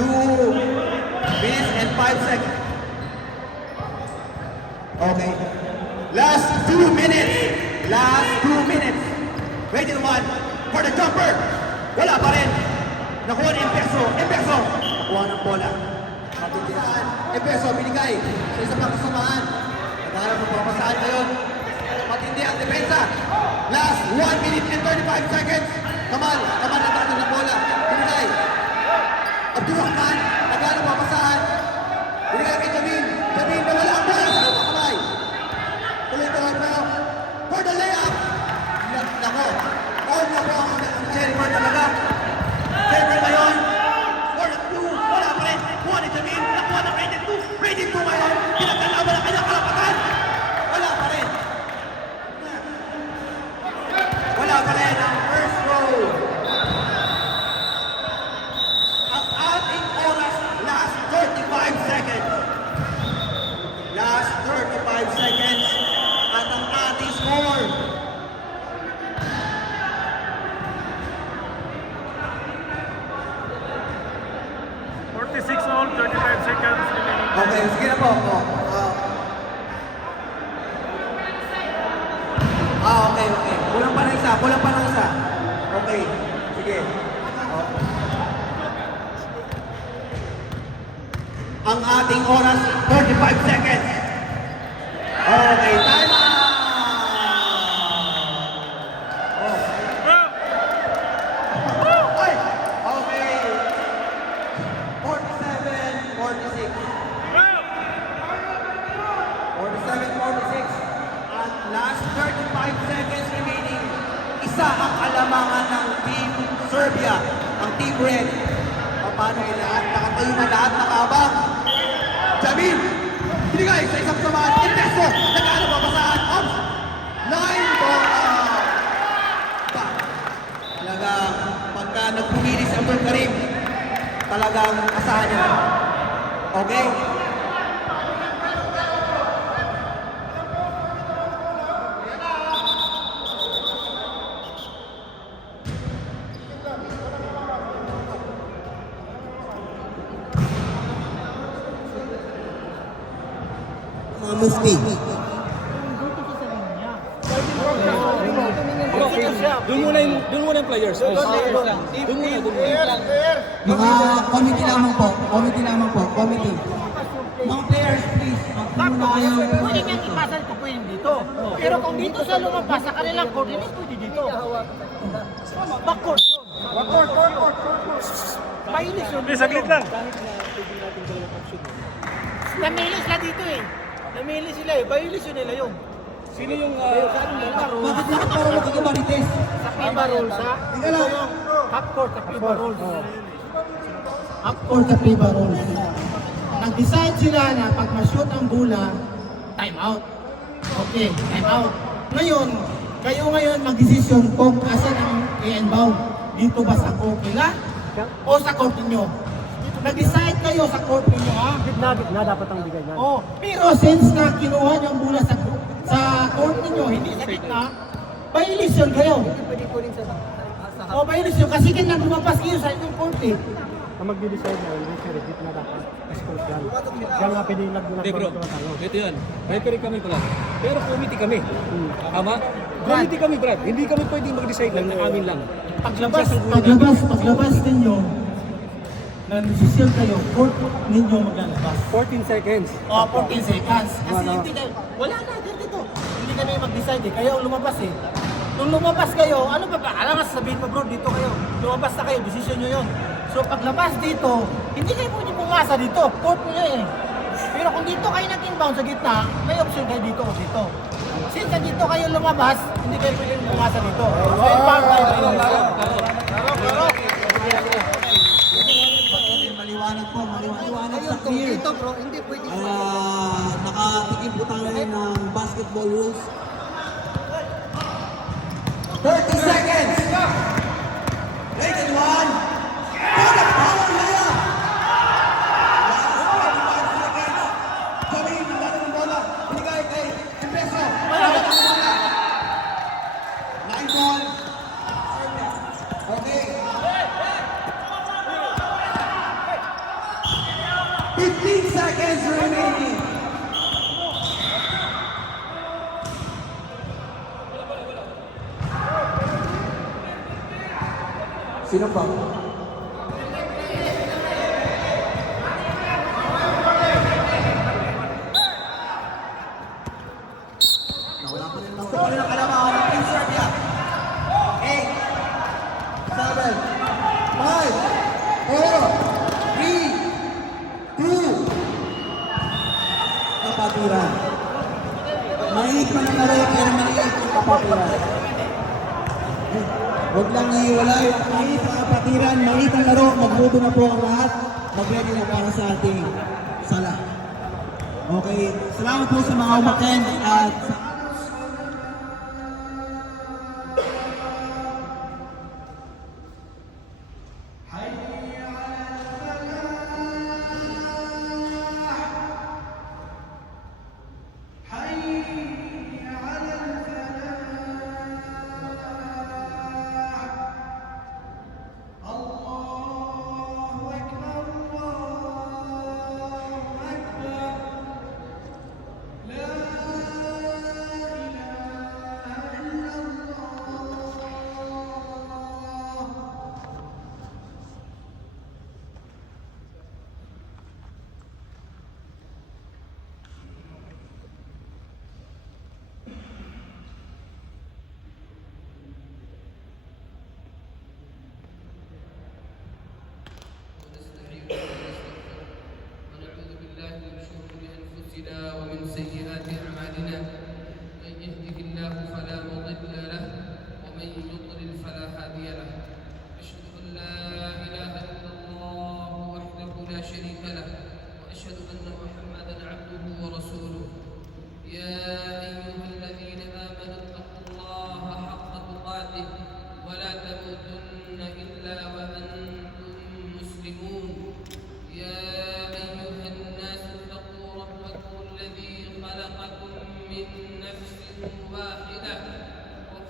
2 minutes and 5 seconds. Okay. Last 2 minutes. Rated 1 for the jumper. Wala pa rin. Nakuha ni Empeso. Nakuha ng bola. Matindihan. Empeso, binigay sa isang pagkasamaan. Nagharap ng pamasaan ngayon. Matindi ang depensa. Last 1 minute and 35 seconds. Kamal nagtatang ng bola. Binigay. Abdurrahman, nagharap ng pamasaan. Binigay kay Jamil. Nawala ang bola sa kanyang kamay. Tuloy-tuloy po. For the layup. Nako. Na po ang Jennifer talaga. Jennifer ngayon. For the 2. Wala pa rin. Kuha ni Jamil. Nakuha ng rated 2. Rated 2 ngayon. Pinagkalaban ang kanyang karapatan. Wala pa rin. Ang first row. Ang ating oras, last 35 seconds. At ang ating score. all, 35 seconds remaining. Okay, sige na po. Okay. Kulang pa ng isa. Okay, sige. Ang ating oras, 35 seconds. Okay, time out! 5 seconds remaining. Isa ang kalamangan ng Team Serbia, ang Team Red. Paano ay lahat? Nakatayo na lahat, nakabang. Jamil, binigay sa isang samahan. Impeso, nag-ano ba basahan? Up! Line ball out! Talagang pagka nagpumili si Abdul Karim, talagang asahan niya. Okay? Mga mufti. Doon muna yung players. Doon muna. Mga committee lamang po. Committee. Mga players, please. Muna kayo. Pwede niyang ipasa ko pwede dito. Pero kung dito sa lumabas, sa kanilang coordinate, pwede dito. Backcourt yun. Backcourt. Pailis yun. Saglit lang. Namili sila dito eh. Namili sila eh. Pailis yun nila yun. Sino yung... Bakit lahat para magkakabalites? Sa FIBA rules ha. Tingnan lang. Half court sa FIBA rules. Up for the FIBA rules. Nag-decide sila na pag ma-shoot ang bola, time out. Okay, time out. Ngayon, kayo ngayon mag-decision kung asan ang i-inbound. Dito ba sa court nila o sa court ninyo? Nag-decide kayo sa court ninyo ha? Gitna dapat ang bigay niyan. Oh, pero since na kinuha niyo ang bola sa court ninyo, hindi sa gitna, violation kayo. O violation kasi kaya lumabas kayo sa inyong court eh. Ang magdi-decide na yun, sir, gitna dapat. Score yan. Yan nga pwede Hindi bro, ito yan. Referee kami pala. Pero committee kami. Tama? Committee kami, Brad. Hindi kami pwedeng mag-decide lang na amin lang. Paglabas ninyo, na decision kayo, court ninyo maglalabas. 14 seconds. O, 14 seconds. Kasi hindi kayo, wala na, dito. Hindi kami mag-decide eh, kayo ang lumabas eh. Nung lumabas kayo, ano ba? Alam nga sabihin mo bro, dito kayo. Lumabas na kayo, decision nyo yun. So paglabas dito, hindi kayo pwede pumasa dito. Court nyo eh. Pero kung dito kayo nag-inbound sa gitna, may option kayo dito o dito. Since dito kayo lumabas, hindi kayo pwede pumasa dito. So inbound kayo. Maliwanag po, maliwanag sa clear. Ito bro, hindi pwede. Nakatikim po tayo ng basketball rules. 30 seconds! Rated 1! Put up power layup! Last 45 seconds! Kami, nagdala ng bola. Binigay kay Impeso. Line ball. Okay. 15 seconds remaining. Sino pa? Nawala pa rin lang. Gusto pa rin ang kalamangan ng Team Serbia. 8, 7, 5, 4, 3, 2, kapatiran. Maliit man ang laro, pero maliit yung kapatiran. Huwag lang iiwalay. Maliit ang kapatiran, maliit ang laro. Magluto na po ang lahat. Mag-ready na para sa ating sala. Okay, salamat po sa mga umaten at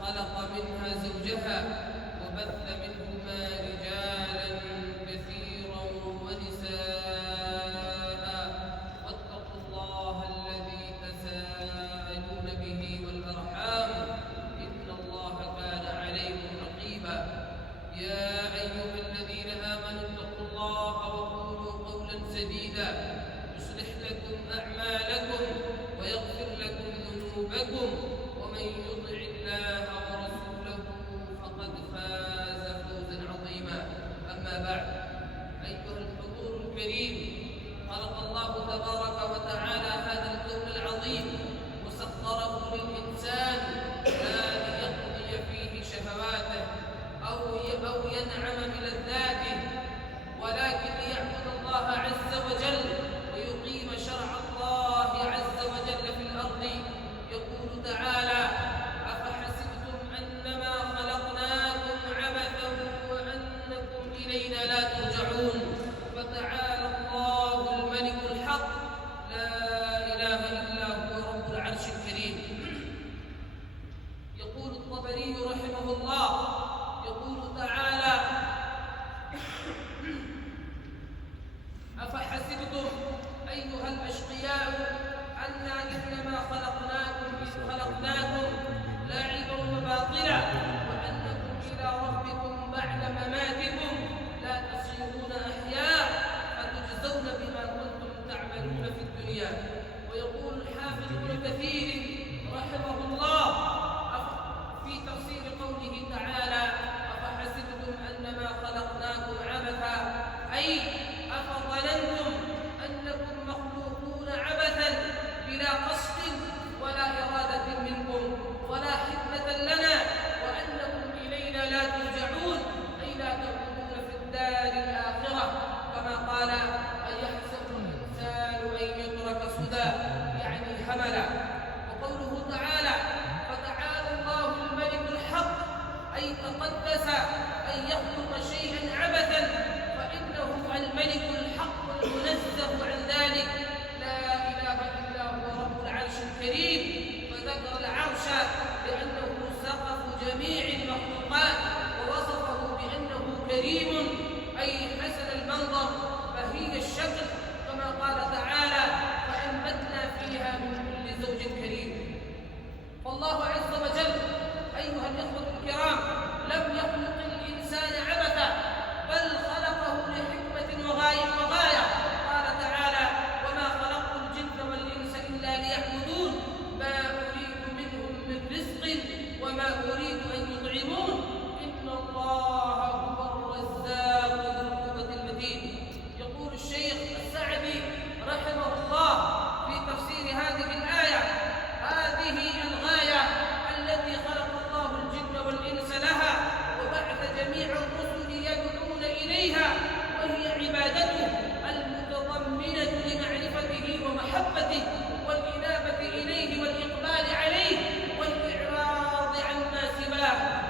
خلق منها زوجها وبث منهما رجالا كثيرا ونساء واتقوا الله الذي تساءلون به والأرحام إن الله كان عليكم رقيبا يا أيها الذين آمنوا اتقوا الله وقولوا قولا سديدا يصلح لكم أعمالكم ويغفر لكم ذنوبكم ومن يطع الله ورسوله فقد فاز فوزا عظيما أما بعد أيها الحضور الكريم خلق الله تبارك وتعالى هذا الكون العظيم وسخره للإنسان لا ليقضي فيه شهواته أو ينعم بلذاته ولكن ليعبد الله عز وجل ويقيم شرع الله عز وجل في الأرض. يقول تعالى أفحسبتم أنما خلقناكم عبثا وأنكم إلينا لا ترجعون فتعالى الله الملك الحق لا إله إلا هو رب العرش الكريم. يقول الطبري رحمه الله يقول تعالى أفحسبتم أيها الأشقياء أنا إنما خلقناكم لاعبا وباطلا وأنكم إلى ربكم بعد مماتكم لا تصيرون أحياء فتجزون بما كنتم تعملون في الدنيا. ويقول الحافظ ابن كثير رحمه الله في تفسير قوله تعالى أفحسبتم أنما خلقناكم عبثا أي أفظننتم أنكم مخلوقون عبثا بلا قصد ولا إرادة منكم ولا حكمة لنا وأنكم إلينا لا ترجعون أي لا تكونون في الدار الآخرة كما قال أيحسب الإنسان أن يترك سدى يعني هملا. وقوله تعالى فتعالى الله الملك الحق أي تقدس أن يخلق شيئا عبثا فإنه الملك الحق المنزه عن ذلك لا إله إلا هو رب العرش الكريم. فذكر العرش بأنه سقف جميع المخلوقات ووصفه بأنه كريم أي حسن المنظر بهي الشكل كما قال تعالى فأنبتنا فيها من كل زوج كريم. فالله عز وجل أيها الإخوة الكرام لم يخلق الإنسان عبثا بل خلقه لحكمة وغاية. قال تعالى وما خلقت الجن والإنس إلا ليعبدون ما أريد منهم من رزق وما أريد أن يطعمون إن الله هو الرزاق ذو القوة المتين. يقول الشيخ السعدي رحمه الله في تفسير هذه الآية هذه الغاية التي خلق الله الجن والإنس لها وبعث جميع الرسل يدعون إليها وهي عبادته المتضمنة لمعرفته ومحبته والإنابة إليه والإقبال عليه والإعراض عما سواه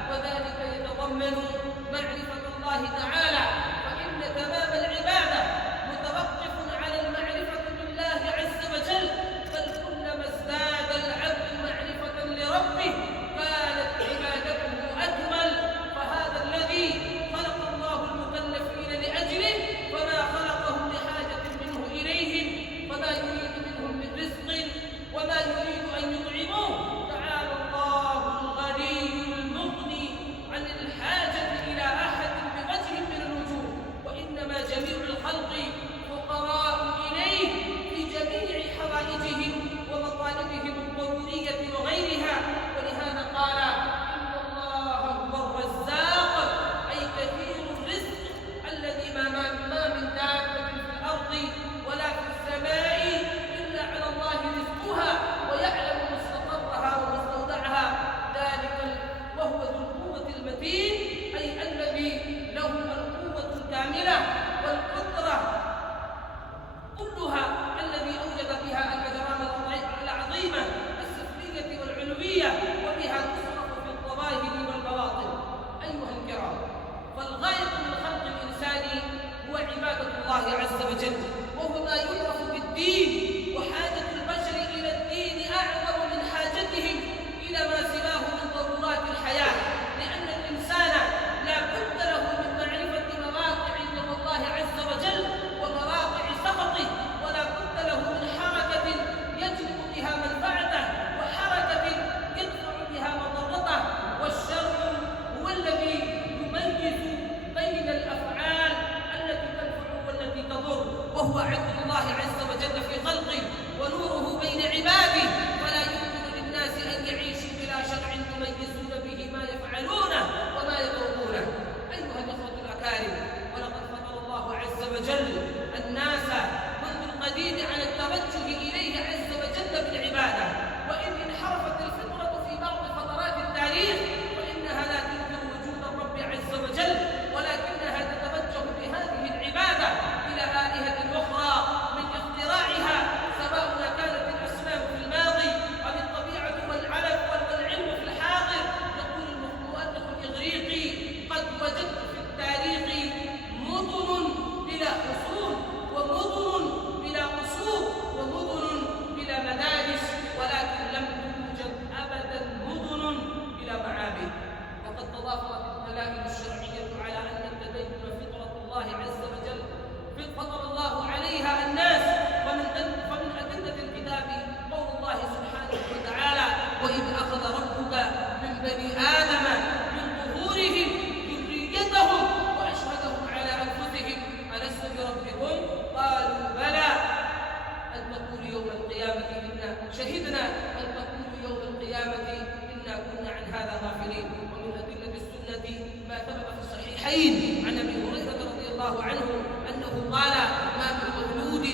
الصحيحين عن أبي هريرة رضي الله عنه أنه قال: ما من مولود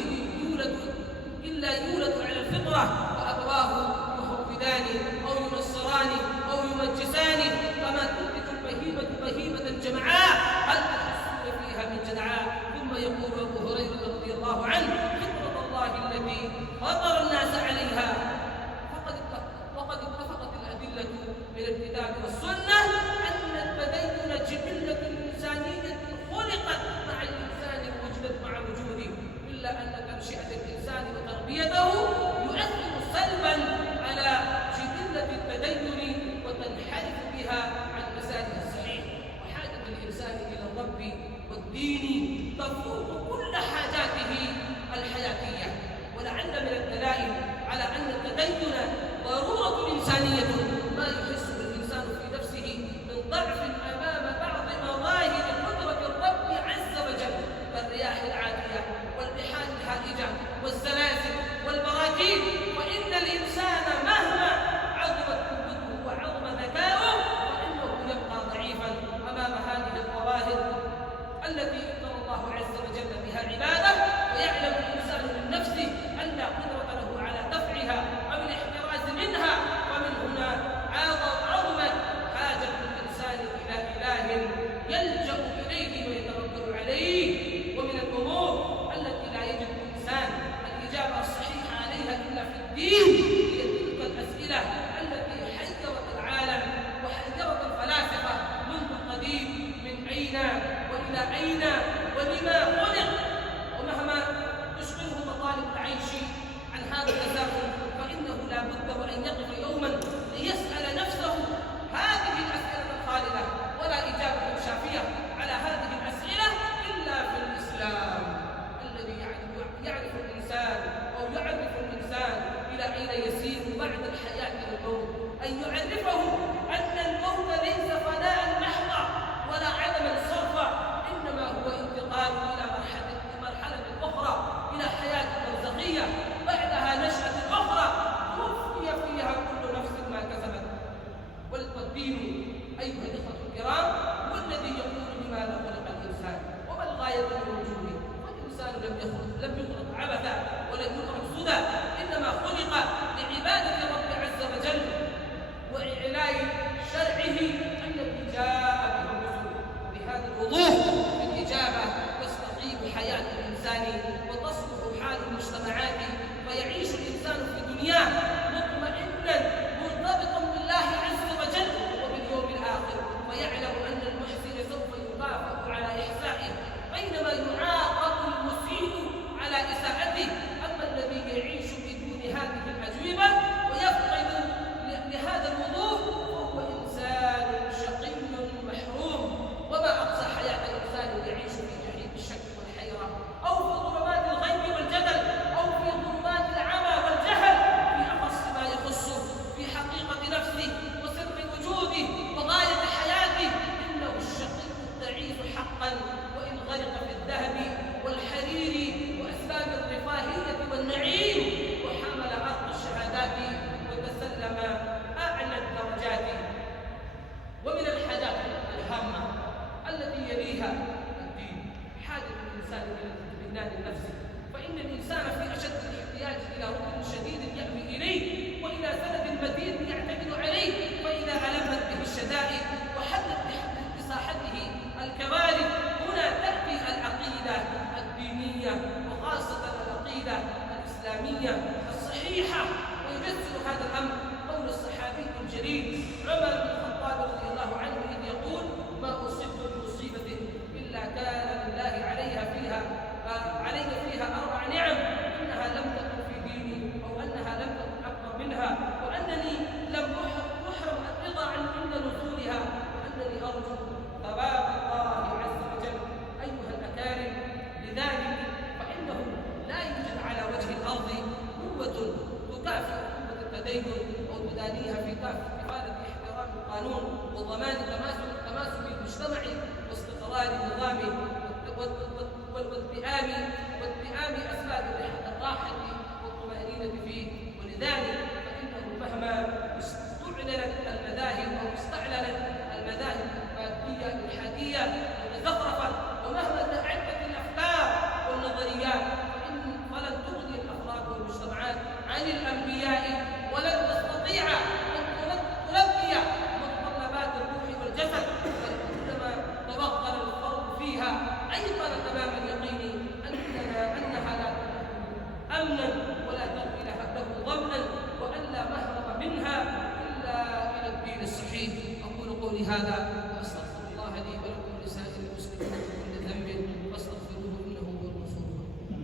يولد على الفطرة وأبواه يهودانه أو ينصرانه أو يمجسانه، كما تنتج البهيمة بهيمة جمعاء هل تحسون فيها من جدعاء. ثم يقول أبو هريرة رضي الله عنه: فطرة الله التي فطر الناس عليها. وقد اتفقت الأدلة من الكتاب والسنة أن التدين جبلة إنسانية خلقت مع الإنسان ووجدت مع وجوده، إلا أن تنشئة الإنسان وتربيته يؤثر سلبا على جبلة التدين وتنحرف بها عن مساره الصحيح. وحاجة الإنسان إلى الرب والدين تفوق كل حاجاته الحياتية. ولعل من الدلائل على أن التدين ضرورة إنسانية ما يحس الإنسان في نفسه من ضعف أمام بعض مظاهر قدرة الرب عز وجل كالرياح العاتية والبحار الهائجة والزلازل والبراكين. وإن الإنسان مهما عظمت قوته وعظم ذكاؤه فإنه يبقى ضعيفا أمام هذه الظواهر التي ابتلى الله عز وجل بها عباده. ويعلم الإنسان من نفسه أن لا قدرة له على دفعها أو الاحتراز منها. ومن هنا عظمت حاجة الإنسان إلى إله يلجأ إليه ويتوكل عليه. ومن الأمور التي لا يجد الإنسان الإجابة الصحيحة عليها إلا في الدين هي تلك الأسئلة التي حيرت العالم وحيرت الفلاسفة منذ القديم: من أين وإلى أين ولما خلق. ومهما تشغله مطالب العيش عن هذا التساؤل فإنه لا بد وأن يقف يوما ليسأل نفسه هذه الأسئلة الخالدة، ولا إجابة شافية على هذه الأسئلة إلا في الإسلام الذي يعرف الإنسان أو يعرف الإنسان إلى أين يسير بعد الحياة والموت. أن يعرفه أن الموت ليس فناء محضا ولا عدما صرفا، إنما هو انتقال إلى مرحلة أخرى، إلى حياة برزخية بعدها نشأة أخرى توفي فيها كل نفس ما كسبت. والدين أيها الإخوة الكرام هو الذي يقول بماذا خلق الإنسان وما الغاية من وجوده. والإنسان لم يخلق عبثا ولم يخلق سدى، إنما خلق لعبادة الرب عز وجل وإعلاء شرعه الذي جاء به الرسل. بهذا الوضوح في الإجابة تستقيم حياة الإنسان وتصلح حال المجتمعات، فيعيش الإنسان في دنياه مطمئنا مرتبطا بالله عز وجل وباليوم الآخر، فيعلم أن المحسن سوف يكافئ على إحسائه بينما يعاقب المسيء على إساءته. أما الذي يعيش بدون هذه الأجوبة ويفقد لهذا الوضوح فهو إنسان شقي محروم. وما أقصى حياة الإنسان يعيش في جحيم الشك والحيرة، أو في ظلمات الغيب والجدل، أو في ظلمات العمى والجهل، في أخص ما يخصه في حقيقة نفسه وسر وجوده وغاية حياته. إنه الشقي التعيس حقا، وإن غرق في الذهب والحرير وأسباب الرفاهية والنعيم وحمل عرق الشهادات وتسلم أعلى الدرجات. ومن الحاجات الهامة التي يليها الدين حاجة الإنسان إلى الاطمئنان النفسي، فإن الإنسان في أشد الاحتياج إلى ركن شديد يأوي إليه وإلى سند متين يعتمد عليه. فإذا ألمت به الشدائد وحلت بساحته الكوارث هنا تأتي العقيدة الدينية وخاصة العقيدة الإسلامية الصحيحة. ويجسد هذا الأمر قول الصحابي الجليل عمر بن الخطاب رضي الله عنه إذ يقول: ما أصبت من مصيبة إلا كان لله علي فيها 4 نعم، إنها لم تكن في ديني أو أنها لم تكن أكبر منها، وأنني لم أحرم الرضا عند نزولها، وأنني أرجو ثواب الله عز وجل. أيها الأكارم، لذلك فإنه لا يوجد على وجه الأرض قوة تكافئ قوة التدين أو تدانيها في كفالة احترام القانون وضمان تماسك المجتمع واستقرار نظامه والتئام أسباب الراحة والطمأنينة فيه. ولذلك فإنه مهما استعلنت المذاهب المادية الإلحادية قولي هذا واستغفر الله لي ولكم ولسائر المسلمين من كل ذنب واستغفروه انه هو الغفور الرحيم.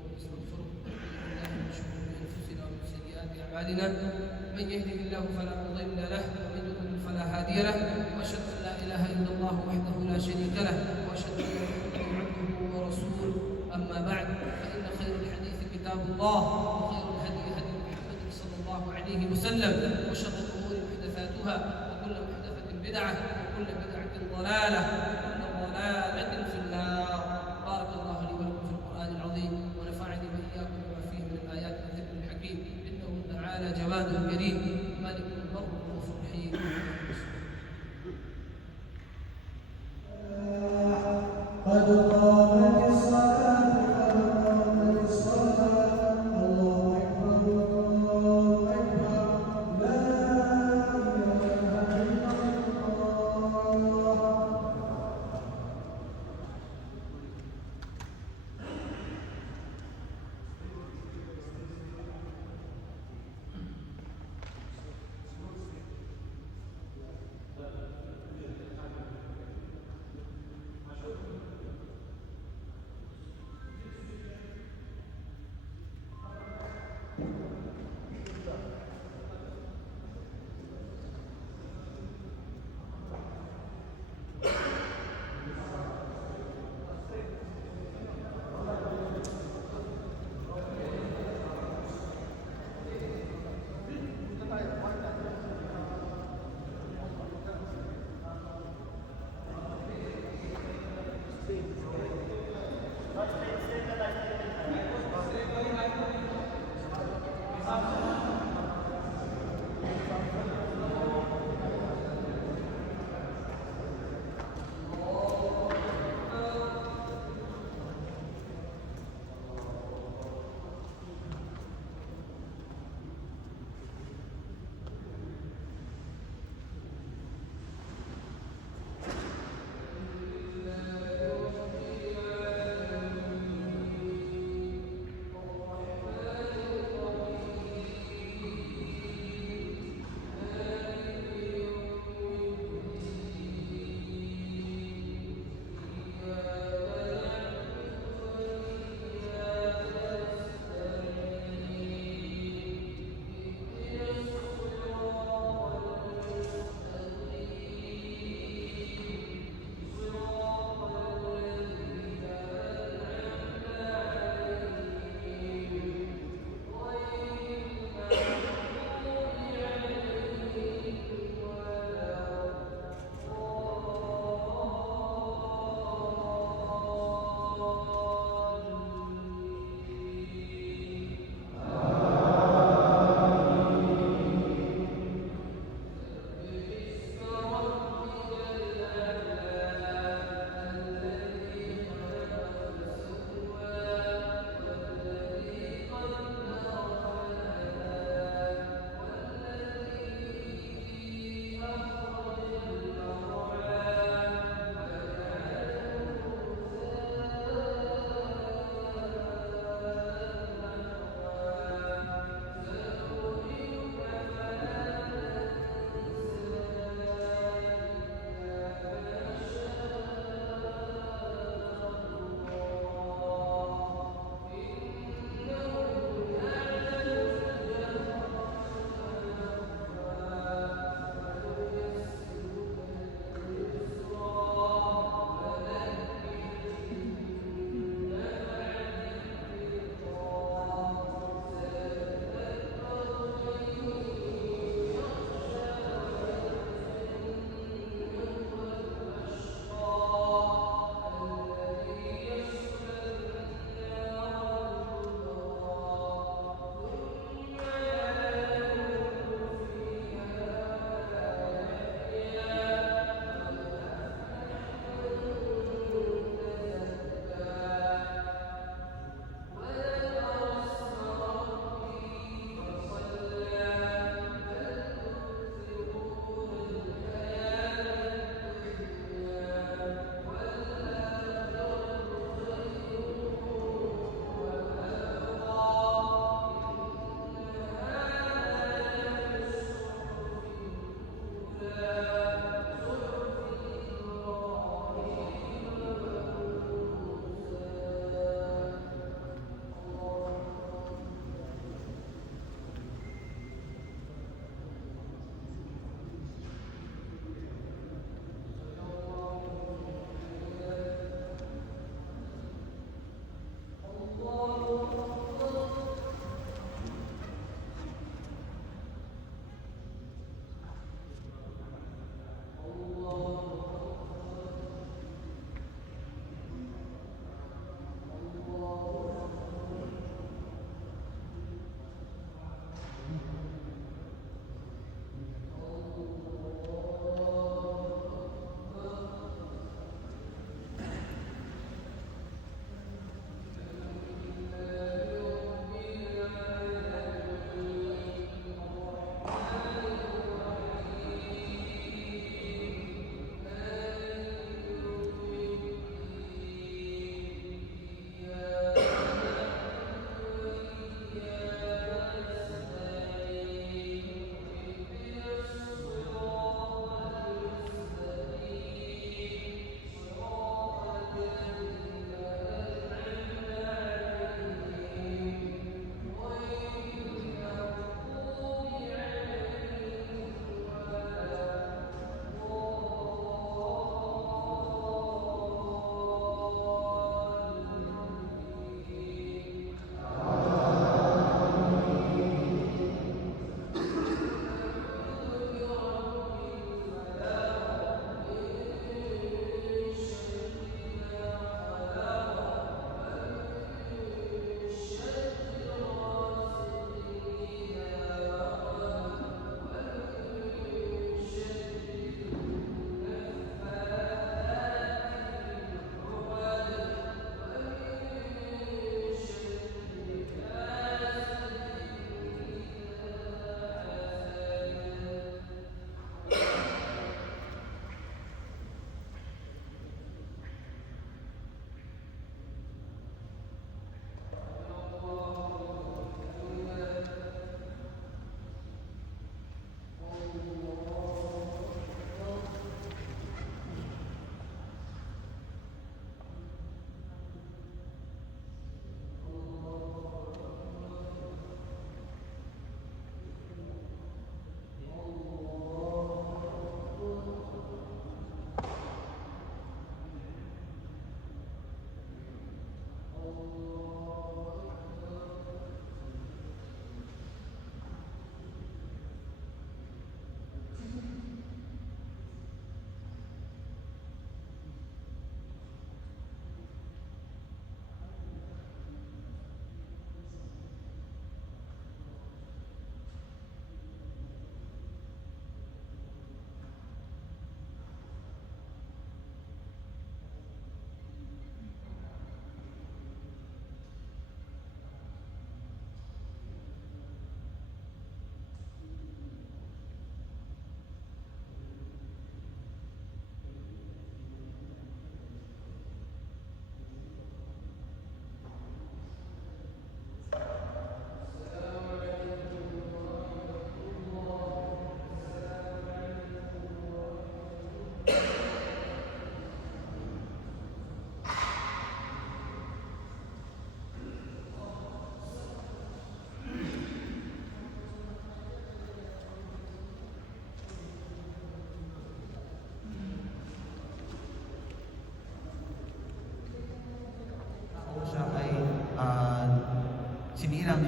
ونستغفره بالله من شرور انفسنا ومن سيئات اعمالنا من يهده الله فلا مضل له ومن يضلل فلا هادي له واشهد ان لا اله الا الله وحده لا شريك له واشهد ان محمدا عبده ورسوله. اما بعد فان خير الحديث كتاب الله وخير الهدي هدي محمد صلى الله عليه وسلم وشر الامور محدثاتها وكل محدثه بدعه وكل بدعه ضلاله وكل ضلاله في النار. بارك الله لي ولكم في القران العظيم ونفعني واياكم بما فيه من الايات والذكر الحكيم انه تعالى جواد كريم مالك البر رؤوف رحيم. قد قامت الصلاة قد قامت الصلاة الله أكبر الله أكبر لا إله إلا الله.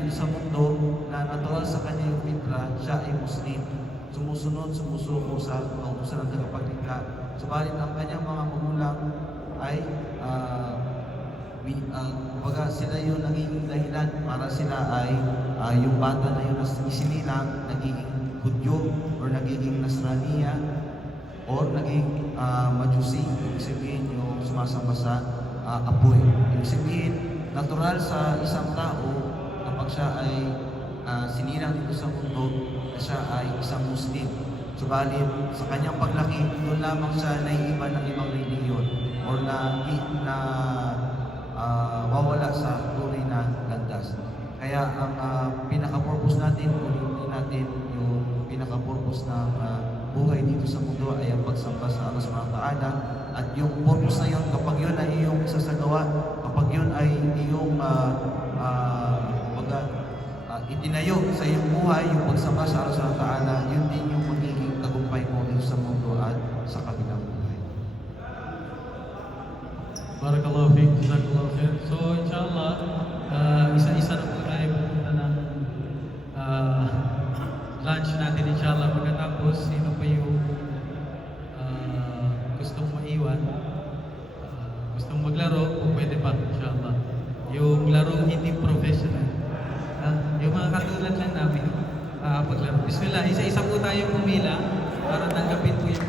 dito sa mundo na natural sa kanya yung fitra, siya ay Muslim. Sumusunod, sumusuko sa kautusan ng tagapaglikha. Subalit ang kanyang mga magulang ay kumbaga sila yung nagiging dahilan para sila ay yung bata na yun na isinilang nagiging Hudyo or nagiging Nasraniya or naging Majusi. Ibig sabihin yung sumasamba sa apoy. Ibig sabihin, natural sa isang tao kapag siya ay sinilang dito sa mundo na siya ay isang Muslim. Subalit, sa kanyang paglaki, doon lamang siya naiiba ng ibang reliyon or wawala sa tunay na landas. Kaya ang pinaka-purpose natin, ulitin natin yung pinaka-purpose ng buhay dito sa mundo ay ang pagsamba sa Allah subhanahu wa ta'ala. At yung purpose na yun, kapag yun ay iyong isasagawa, kapag yun ay iyong itinayo sa iyong buhay, yung pagsamba sa Allah subhanahu wa ta'ala, yun din yung magiging tagumpay mo dito sa mundo at sa kabilang buhay. Barakallahu fiik, jazakallahu khair. So inshallah, isa-isa na po tayo pupunta ng lunch natin inshallah. Pagkatapos, sino pa yung gustong maiwan, gustong maglaro, o pwede pa inshallah. Yung larong hindi professional. Yung mga katulad lang namin, paglaro. Bismillah, isa-isa po tayo pumila para tanggapin po yung